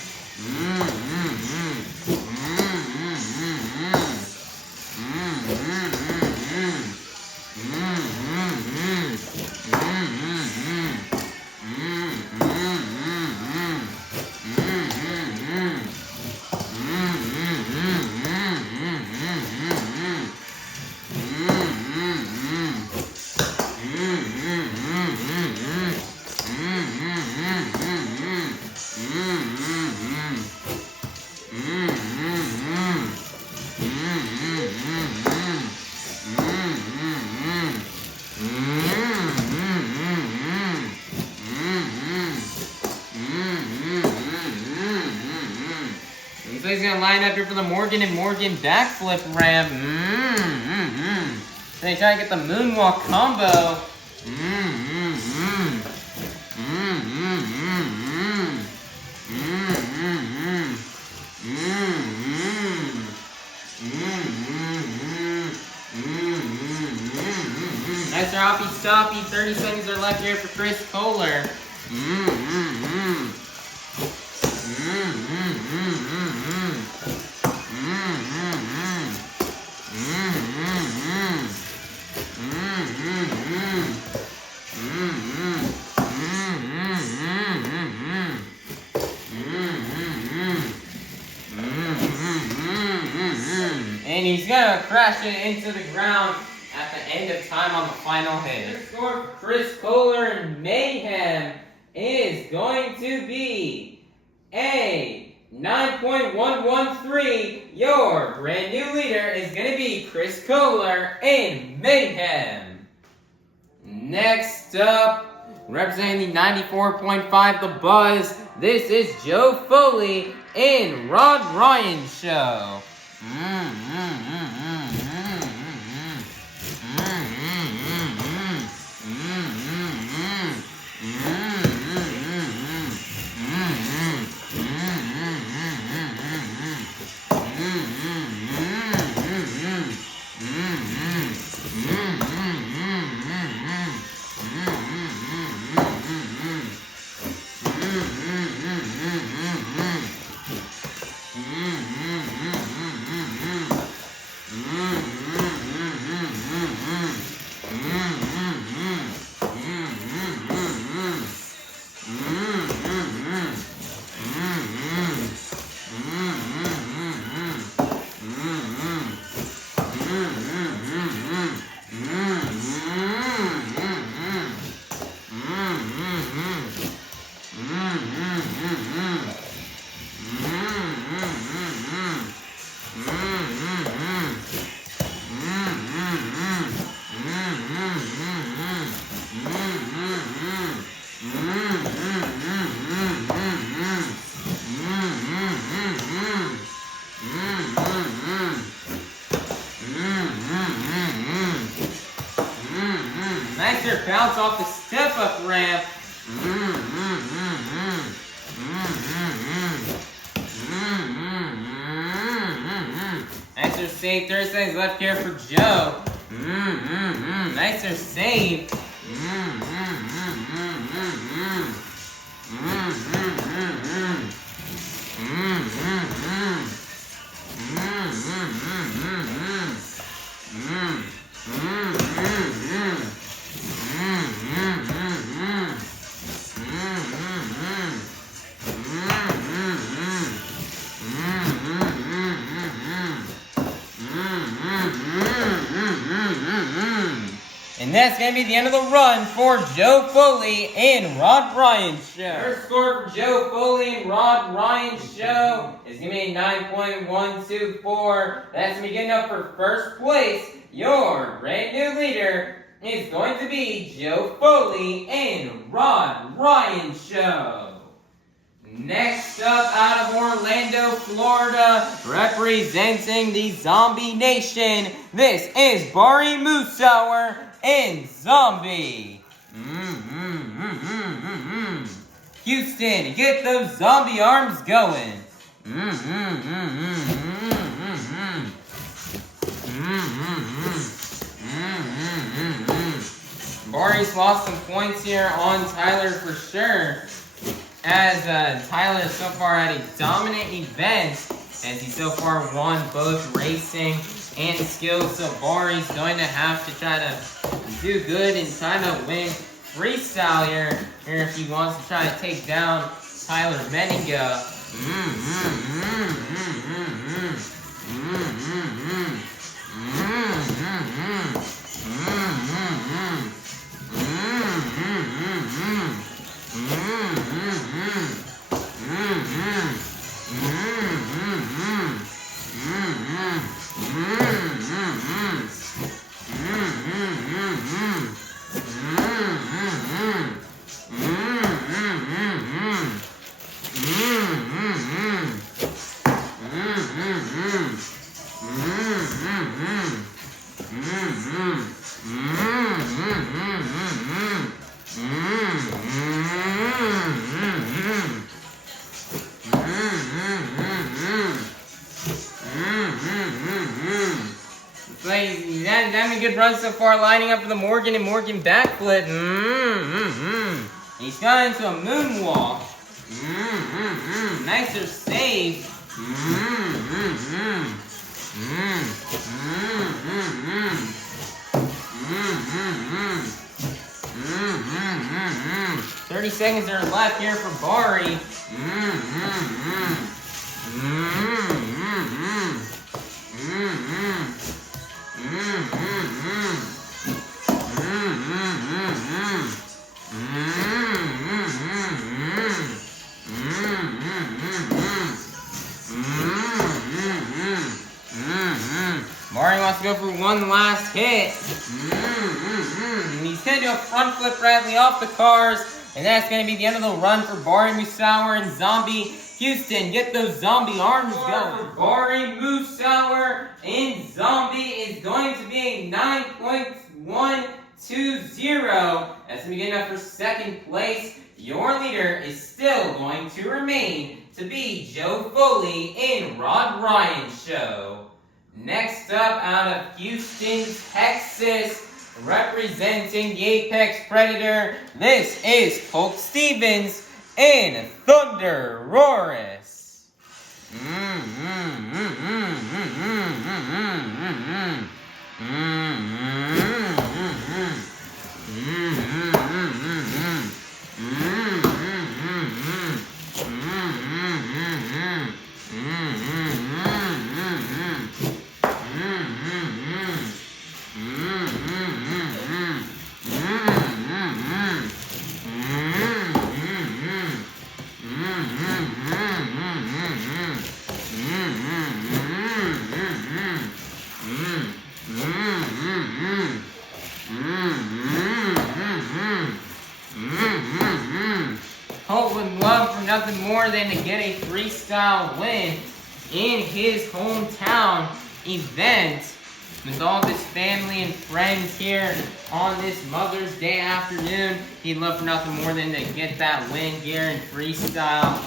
Looks like he's gonna line up here for the Morgan and Morgan backflip ramp. Then try to get the moonwalk combo. Nice hoppy stoppy. 30 seconds are left here for Chris Koehler. And he's gonna crash it into the ground at the end of time on the final hit. The score for Chris Koehler and Mayhem is going to be a 9.113. Your brand new leader is going to be Chris Koehler and Mayhem. Next up, representing the 94.5 The Buzz, this is Joe Foley and Rod Ryan Show. Nicer bounce off the step-up ramp. Nicer save. 30 seconds left here for Joe. Nicer save. And that's going to be the end of the run for Joe Foley and Rod Ryan Show. First score for Joe Foley and Rod Ryan Show is going to be 9.124. That's going to be good enough for first place. Your brand new leader is going to be Joe Foley and Rod Ryan Show. Next up, out of Orlando, Florida, representing the Zombie Nation, this is Bari Musawwir and Zombie. Houston, get those zombie arms going. Bari's lost some points here on Tyler for sure, as Tyler so far had a dominant event, as he so far won both racing and skills. So Bari's going to have to try to do good and try to win freestyle here if he wants to try to take down Tyler Menninga. He's having a good run so far, lining up for the Morgan and Morgan backflip. He's gone into a moonwalk. Nicer save. Mm-hmm. 30 seconds are left here for Bari. 'Bari wants to go for one last hit. He's going to do a front flip Bradley off the cars. And that's going to be the end of the run for Bari, Musawwir, and Zombie. Houston, get those zombie arms going. Bari, Musawwir, and Zombie is going to be a 9.120. That's going to be good enough for second place. Your leader is still going to remain to be Joe Foley in Rod Ryan's show. Next up, out of Houston, Texas, representing the Apex Predator, this is Colt Stevens in ThunderROARus. Colt would love for nothing more than to get a freestyle win in his hometown event with all his family and friends here on this Mother's Day afternoon. He'd love for nothing more than to get that win here in freestyle.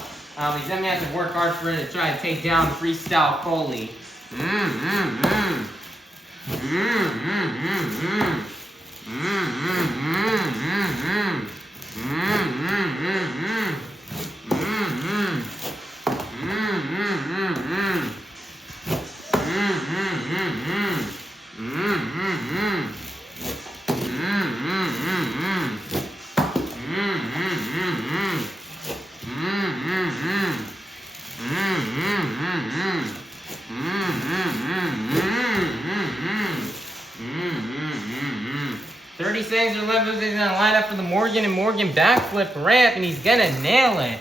He's going to have to work hard for it to try to take down Freestyle Foley. Seconds are left. He's going to line up for the Morgan and Morgan backflip ramp, and he's going to nail it.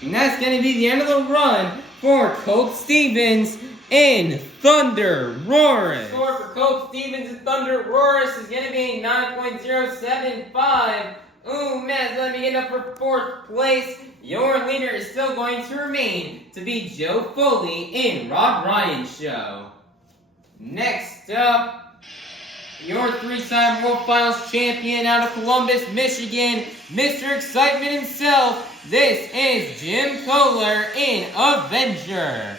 And that's going to be the end of the run for Colt Stevens in ThunderROARus. Score for Colt Stevens in ThunderROARus is going to be 9.075. Ooh, man, let me get up for fourth place. Your leader is still going to remain to be Joe Foley in Rod Ryan's show. Next up, your three-time World Finals champion out of Columbus, Michigan, Mr. Excitement himself. This is Jim Koehler in Avenger.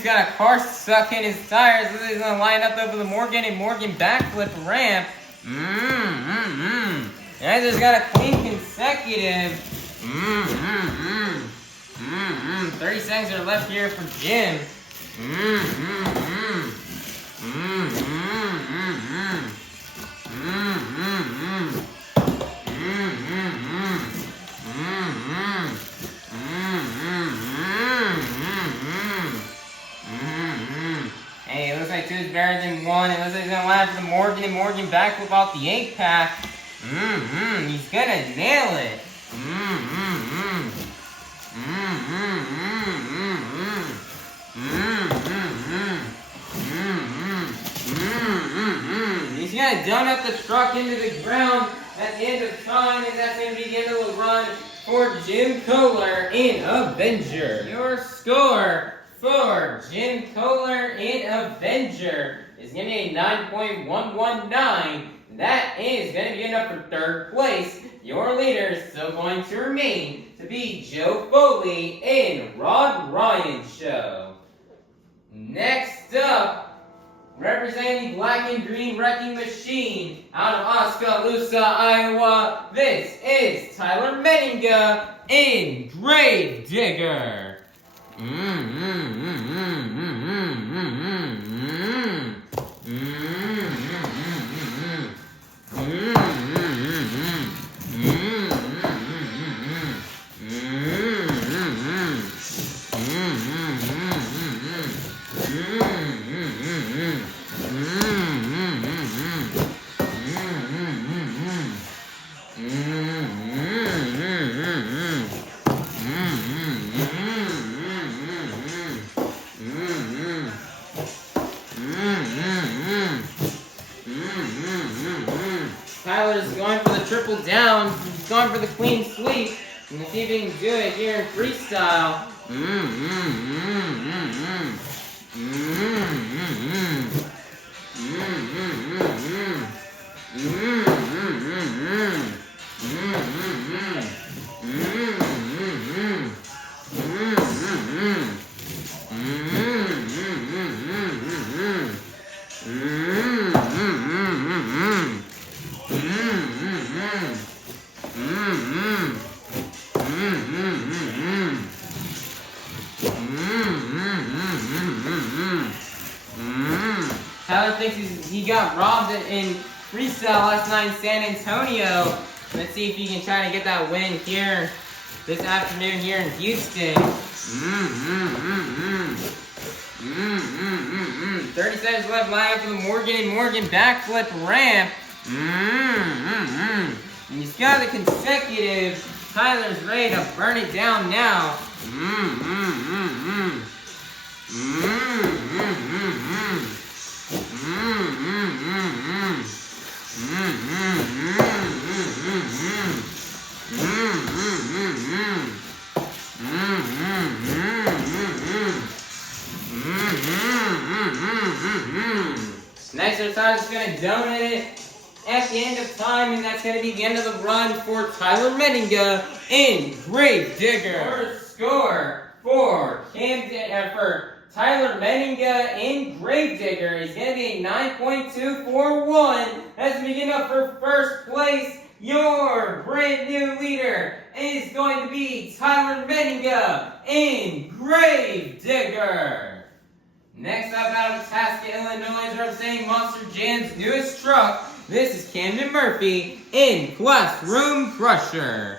He's got a car stuck in his tires. He's going to line up over the Morgan and Morgan backflip ramp. Avenger got a clean consecutive. 30 seconds are left here for Jim. Hey, it looks like 2 is better than 1. It looks like he's gonna line up for the Morgan and Morgan backflip off the 8-pack. He's gonna nail it. He's gonna donut the truck into the ground at the end of time, and that's gonna be the end of the run for Jim Koehler in Avenger. Your score for Jim Koehler in Avenger is gonna be a 9.119. That is going to be enough for 3rd place. Your leader is still going to remain to be Joe Foley in Rod Ryan Show. Next up, representing the Black and Green Wrecking Machine out of Oskaloosa, Iowa, this is Tyler Menninga in Grave Digger. Tyler's going for the triple down. He's going for the clean sweep. And see if he can do it here in freestyle. Tyler thinks he got robbed in freestyle last night in San Antonio. Let's see if he can try to get that win here this afternoon here in Houston. 30 seconds left, line up for the Morgan and Morgan backflip ramp. And he's got the consecutive. Tyler's ready to burn it down now. Next, Tyler's going to donate it at the end of time, and that's going to be the end of the run for Tyler Menninga in Grave Digger. Your score for Camden, for Tyler Menninga in Grave Digger is going to be a 9.241. That's beginning up for 1st place. Your brand new leader is going to be Tyler Menninga in Grave Digger. Next up out of Tasca, Illinois, representing Monster Jam's newest truck. This is Camden Murphy in Classroom Crusher.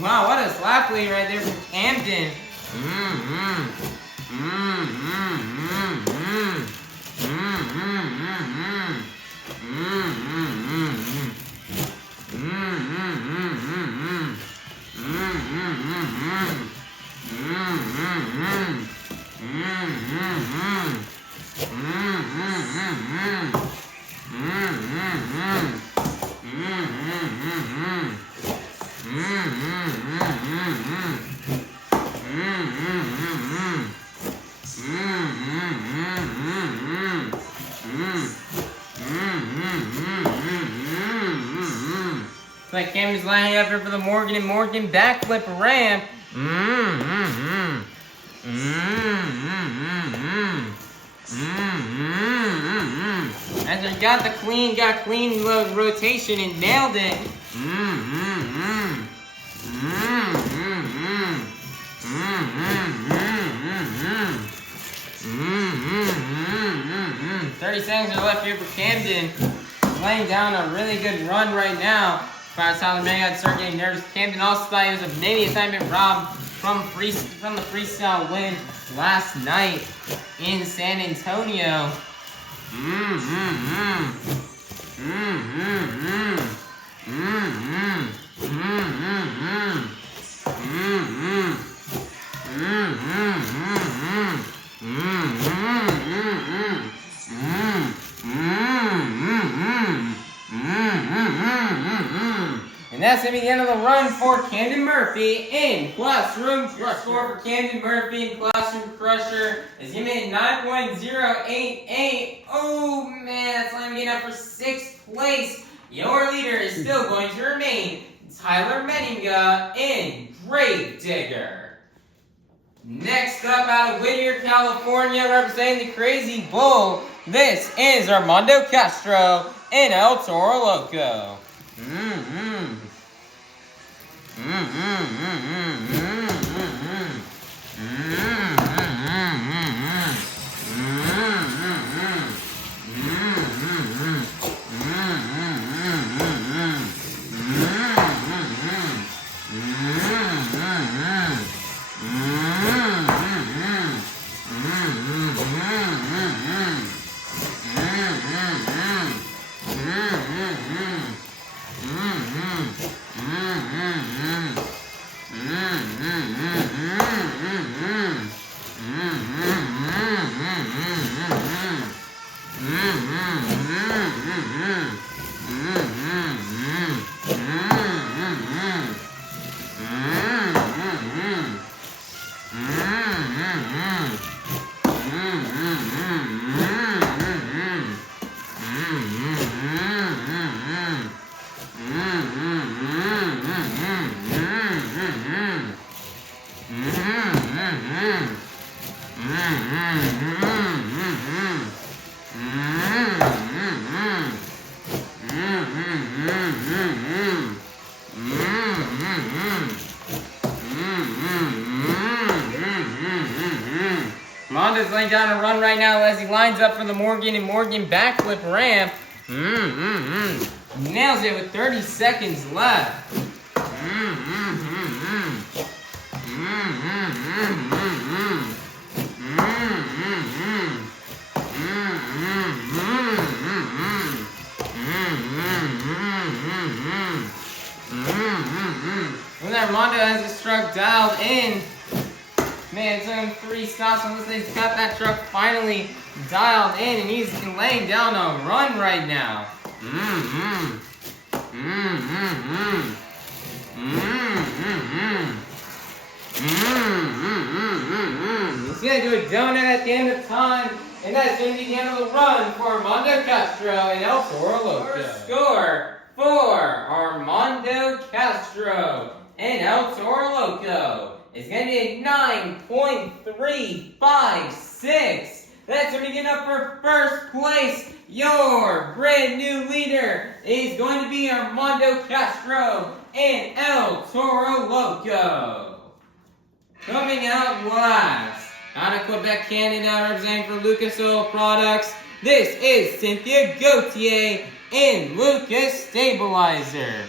Wow, what a slap lead right there from Camden. Like Camden's lining up here for the Morgan and Morgan backflip ramp. As they got clean rotation and nailed it. Mm-hmm. 30 seconds are left here for Camden. Laying down a really good run right now. By the time the Menninga start getting nervous, Camden also thought it was maybe a time been robbed from the freestyle win last night in San Antonio. And that's going to be the end of the run for Camden Murphy in Classroom Crusher. Score for Camden Murphy in Classroom Crusher is going to be 9.088. Oh man, that's only getting up for 6th place. Your leader is still going to remain Tyler Menninga in Gravedigger. Next up out of Whittier, California, representing the Crazy Bull, this is Armando Castro in El Toro Loco. Armando's laying down a run right now as he lines up for the Morgan and Morgan backflip ramp. Nails it with 30 seconds left. When Armando has his truck dialed in, man, it's only 3 stops unless he's got that truck finally dialed in, and he's laying down a run right now. He's gonna do a donut at the end of time, and that's gonna be the end of the run for Armando Castro and El Toro Loco. Score for Armando Castro and El Toro Loco is going to be 9.356. That's going to get up for first place. Your brand new leader is going to be Armando Castro and El Toro Loco. Coming out last, out of Quebec, Canada, representing for Lucas Oil Products, this is Cynthia Gauthier and Lucas Stabilizer.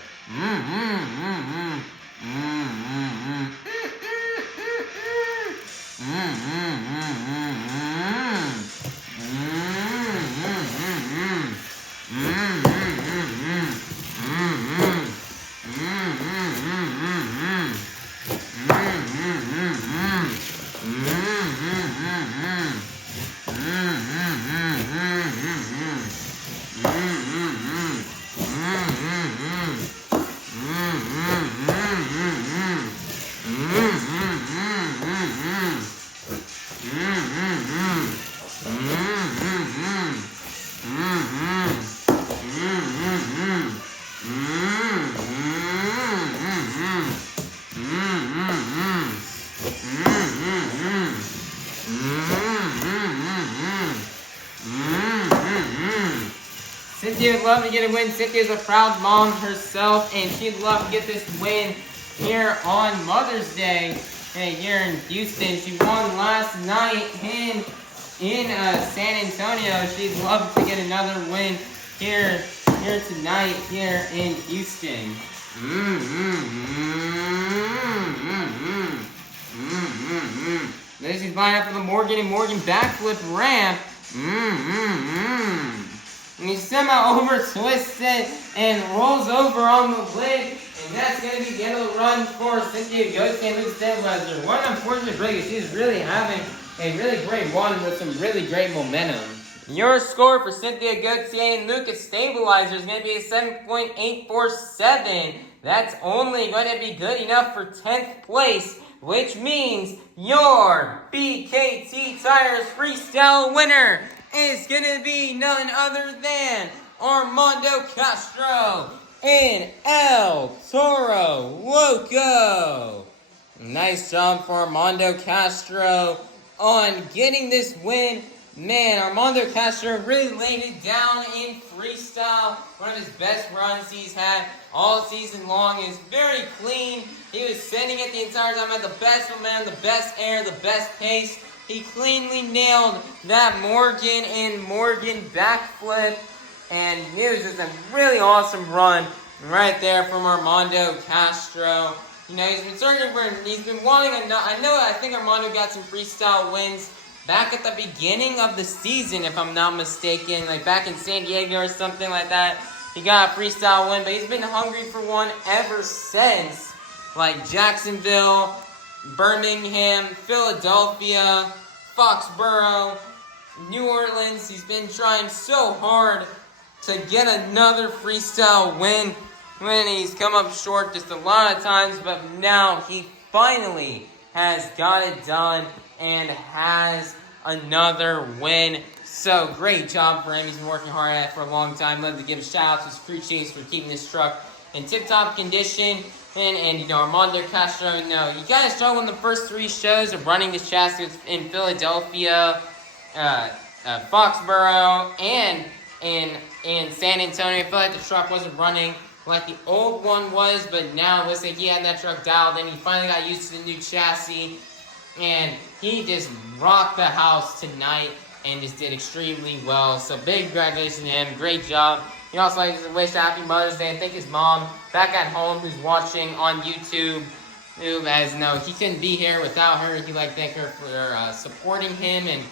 Cynthia would love to get a win. Cynthia's a proud mom herself, and she'd love to get this win here on Mother's Day here in Houston. She won last night in San Antonio. She'd love to get another win here tonight here in Houston. Then she's lining up for the Morgan and Morgan backflip ramp. And he somehow over twists it and rolls over on the lid. And that's going to be the end of the run for Cynthia Gauthier and Luke Stabilizer. What an unfortunate break. She's really having a really great run with some really great momentum. Your score for Cynthia Gauthier and Lucas Stabilizer is going to be a 7.847. That's only going to be good enough for 10th place, which means your BKT Tires Freestyle winner is going to be none other than Armando Castro in El Toro Loco. Nice job for Armando Castro on getting this win. Man, Armando Castro really laid it down in freestyle. One of his best runs he's had all season long. Is very clean. He was sending it the entire time, had the best momentum, the best air, the best pace. He cleanly nailed that Morgan and Morgan backflip. And it was just a really awesome run right there from Armando Castro. You know, he's been searching for, he's been wanting I think Armando got some freestyle wins back at the beginning of the season, if I'm not mistaken, like back in San Diego or something like that. He got a freestyle win, but he's been hungry for one ever since. Like Jacksonville, Birmingham, Philadelphia, Foxborough, New Orleans. He's been trying so hard to get another freestyle win when he's come up short just a lot of times, but now he finally has got it done and has another win. So great job for him. He's been working hard at it for a long time. Love to give a shout out to his crew chiefs for keeping this truck in tip-top condition. And you know, Armando Castro, you know, you guys struggled in the first 3 shows of running this chassis in Philadelphia, Foxborough, and in San Antonio. I feel like the truck wasn't running like the old one was, but now it looks like he had that truck dialed in. He finally got used to the new chassis, and he just rocked the house tonight and just did extremely well. So big congratulations to him. Great job. He also likes to wish Happy Mother's Day and thank his mom back at home who's watching on YouTube, who has he couldn't be here without her. He'd like to thank her for supporting him and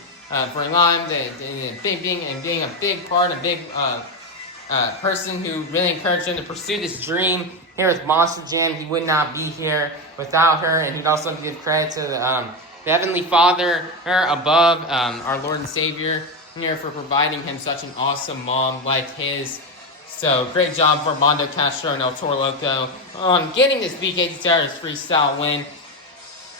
for allowing him to being a big part, a big person who really encouraged him to pursue this dream here with Monster Jam. He would not be here without her, and he'd also give credit to the Heavenly Father above, our Lord and Savior, here for providing him such an awesome mom like his. So great job for Armando Castro and El Toro Loco on getting this BKT Tires freestyle win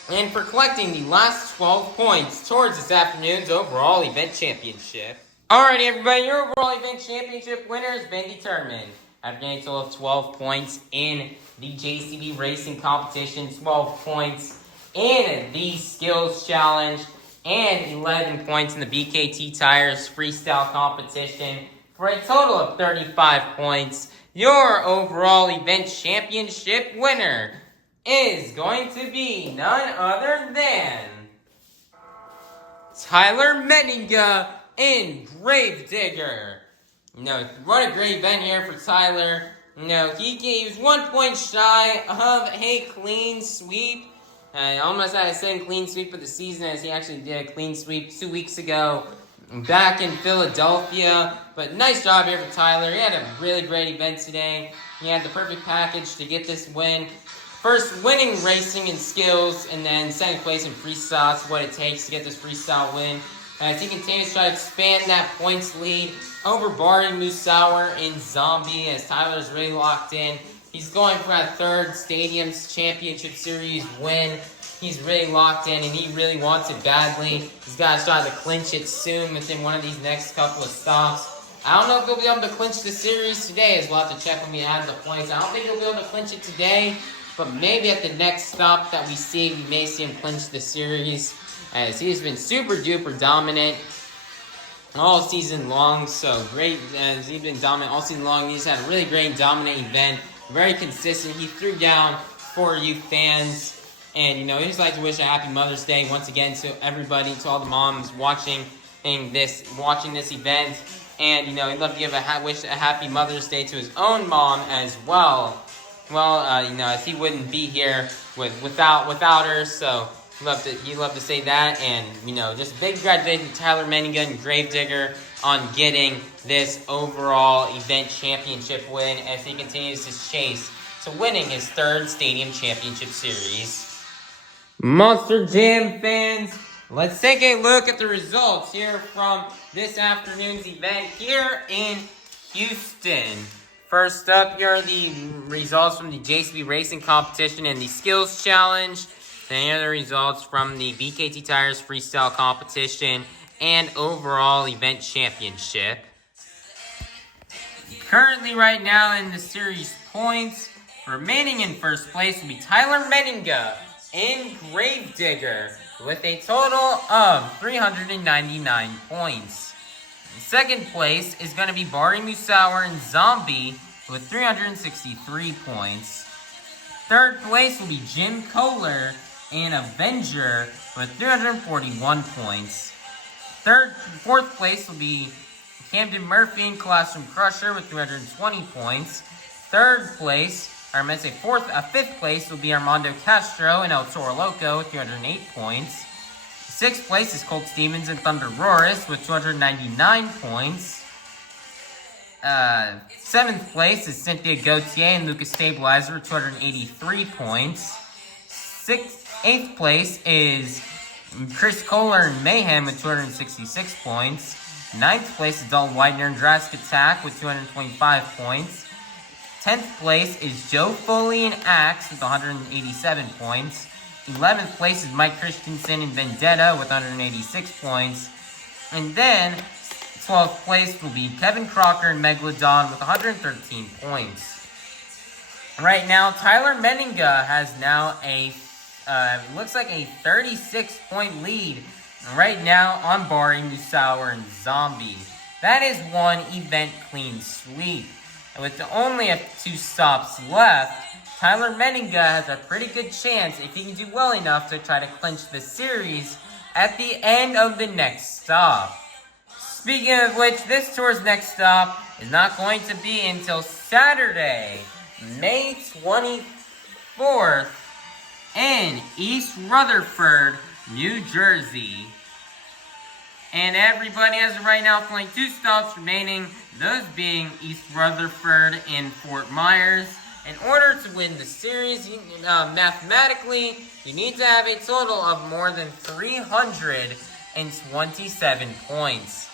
and for collecting the last 12 points towards this afternoon's overall event championship. Alrighty, everybody, your overall event championship winner has been determined after getting a total of 12 points in the JCB Racing competition, 12 points in the Skills Challenge, and 11 points in the BKT Tires Freestyle competition for a total of 35 points. Your overall event championship winner is going to be none other than Tyler Menninga in Gravedigger. What a great event here for Tyler. He was 1 point shy of a clean sweep. I almost had a second clean sweep of the season, as he actually did a clean sweep 2 weeks ago back in Philadelphia. But nice job here for Tyler. He had a really great event today. He had the perfect package to get this win. first winning racing and skills, and then second place in freestyle. That's what it takes to get this freestyle win. As he continues to try to expand that points lead over Bari, Musawwir, and Zombie, as Tyler's really locked in. He's going for that third Stadium's Championship Series win. He's really locked in, and he really wants it badly. He's got to try to clinch it soon within one of these next couple of stops. I don't know if he'll be able to clinch the series today, as we'll have to check when we add the points. I don't think he'll be able to clinch it today, but maybe at the next stop that we see, we may see him clinch the series, as he's been super duper dominant all season long. So great, as he's been dominant all season long. He's had a really great dominant event, very consistent. He threw down for you fans, and you know, he just like to wish a happy Mother's Day once again to everybody, to all the moms watching this event. And you know, he'd love to give wish a happy Mother's Day to his own mom as well. Well, you know, as he wouldn't be here without her, so he'd love to say that. And you know, just a big congratulations to Tyler Menninga and Gravedigger on getting this overall event championship win, as he continues his chase to winning his third Stadium Championship Series. Monster Jam fans, let's take a look at the results here from this afternoon's event here in Houston. First up, here are the results from the JCB Racing Competition and the Skills Challenge. Then here are the results from the BKT Tires Freestyle Competition and overall event championship. Currently right now in the series points, remaining in first place will be Tyler Menninga and Gravedigger with a total of 399 points. In second place is going to be Bari, Musawwir, and Zombie with 363 points. Third place will be Koehler and Avenger with 341 points. Fourth place will be Camden Murphy and Castro Crusher with 320 points. Fifth place will be Armando Castro and Toro Loco with 308 points. Sixth place is Colt and ThunderROARus with 299 points. Seventh place is Cynthia, Gauthier, and Lucas Stabilizer with 283 points. Eighth place is Koehler and Mayhem with 266 points. Ninth place is Dalton, Widner, and Jurassic with 225 points. 10th place is Foley and Axe with 187 points. 11th place is Mike Christensen and Vendetta with 186 points. And then 12th place will be Kevin Crocker and Megalodon with 113 points. Right now, Tyler Menninga has now looks like a 36-point lead right now on Bari, Musawwir, and Zombie. That is one event clean sweep. And with only 2 stops left, Tyler Menninga has a pretty good chance, if he can do well enough, to try to clinch the series at the end of the next stop. Speaking of which, this tour's next stop is not going to be until Saturday, May 24th, in East Rutherford, New Jersey. And everybody has right now only 2 stops remaining, those being East Rutherford and Fort Myers. In order to win the series, mathematically, you need to have a total of more than 327 points.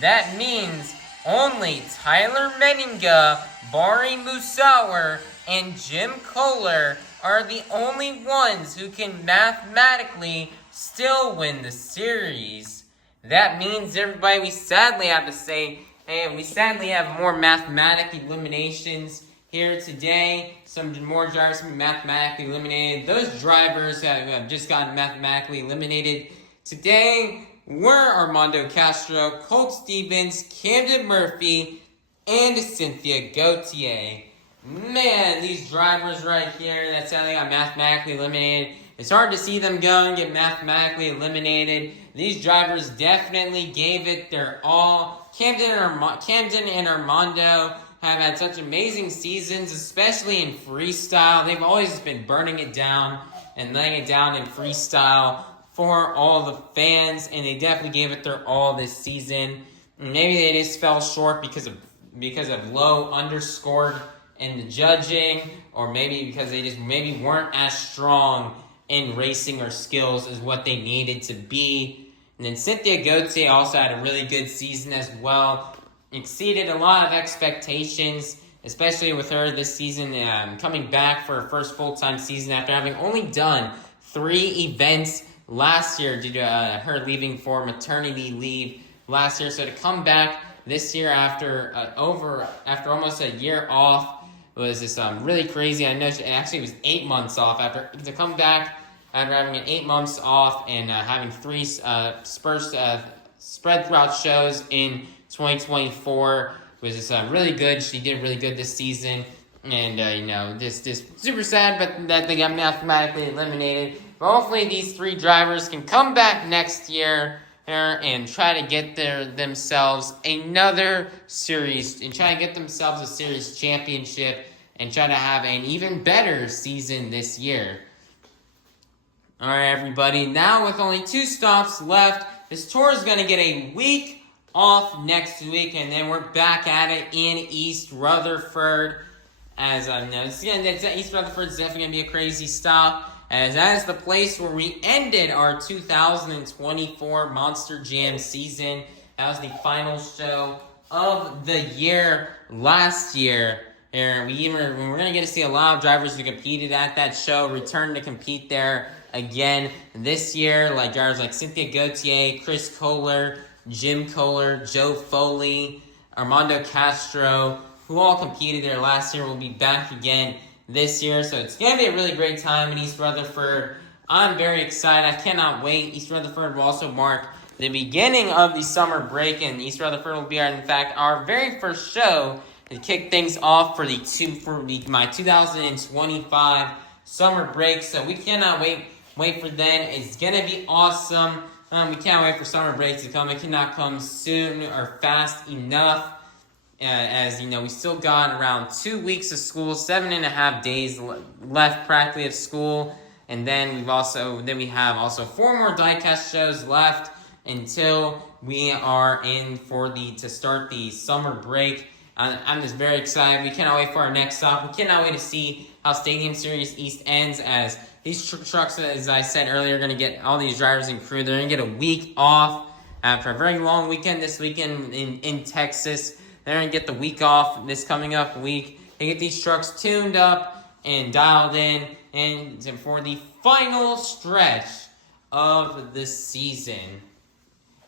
That means only Tyler Menninga, Bari, Musawwir, and Koehler are the only ones who can mathematically still win the series. That means, everybody, we sadly have to say, we sadly have more mathematic eliminations here today. Some more drivers have been mathematically eliminated. Those drivers have just gotten mathematically eliminated today were Armando Castro, Colt Stevens, Camden Murphy, and Cynthia Gauthier. Man, these drivers right here, that's how they got mathematically eliminated. It's hard to see them go and get mathematically eliminated. These drivers definitely gave it their all. Camden and Armando have had such amazing seasons, especially in freestyle. They've always been burning it down and laying it down in freestyle for all the fans, and they definitely gave it their all this season. Maybe they just fell short because of low underscored in the judging, or maybe because they just maybe weren't as strong in racing or skills as what they needed to be. And then Cynthia Gauthier also had a really good season as well. Exceeded a lot of expectations, especially with her this season coming back for her first full-time season after having only done 3 events last year due to her leaving for maternity leave last year. So to come back this year after almost a year off was just really crazy. I know it was 8 months off to come back after having 8 months off and having 3 spread throughout shows in 2024 was just really good. She did really good this season, and just super sad, but that they got mathematically eliminated. But hopefully these 3 drivers can come back next year and try to get themselves another series and try to get themselves a series championship and try to have an even better season this year. All right, everybody. Now with only 2 stops left, this tour is going to get a week off next week, and then we're back at it in East Rutherford. As I know, East Rutherford is definitely going to be a crazy stop, as that is the place where we ended our 2024 Monster Jam season. That was the final show of the year last year. We're going to get to see a lot of drivers who competed at that show return to compete there again this year, like drivers like Cynthia Gauthier, Chris Koehler, Jim Koehler, Joe Foley, Armando Castro, who all competed there last year, will be back again this year. So it's going to be a really great time in East Rutherford. I'm very excited. I cannot wait. East Rutherford will also mark the beginning of the summer break, and East Rutherford will be, in fact, our very first show to kick things off for my 2025 summer break. So we cannot wait for then. It's going to be awesome. We can't wait for summer break to come. It cannot come soon or fast enough. As you know, we still got around 2 weeks of school, 7.5 days left practically of school, and then we have 4 more diecast shows left until we are in to start the summer break. I'm just very excited. We cannot wait for our next stop. We cannot wait to see how Stadium Series East ends, as these trucks, as I said earlier, are going to get all these drivers and crew. They're going to get a week off after a very long weekend this weekend in Texas. They're going to get the week off this coming up week. They get these trucks tuned up and dialed in and for the final stretch of the season.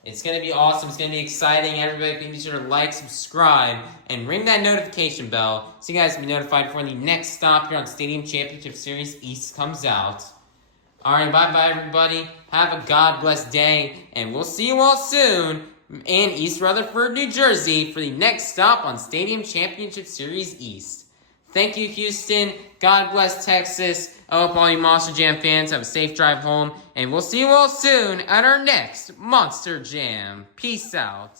It's going to be awesome. It's going to be exciting. Everybody be sure to like, subscribe, and ring that notification bell so you guys can be notified for when the next stop here on Stadium Championship Series East comes out. All right, bye-bye, everybody. Have a God-blessed day, and we'll see you all soon in East Rutherford, New Jersey for the next stop on Stadium Championship Series East. Thank you, Houston. God bless Texas. I hope all you Monster Jam fans have a safe drive home, and we'll see you all soon at our next Monster Jam. Peace out.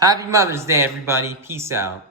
Happy Mother's Day, everybody. Peace out.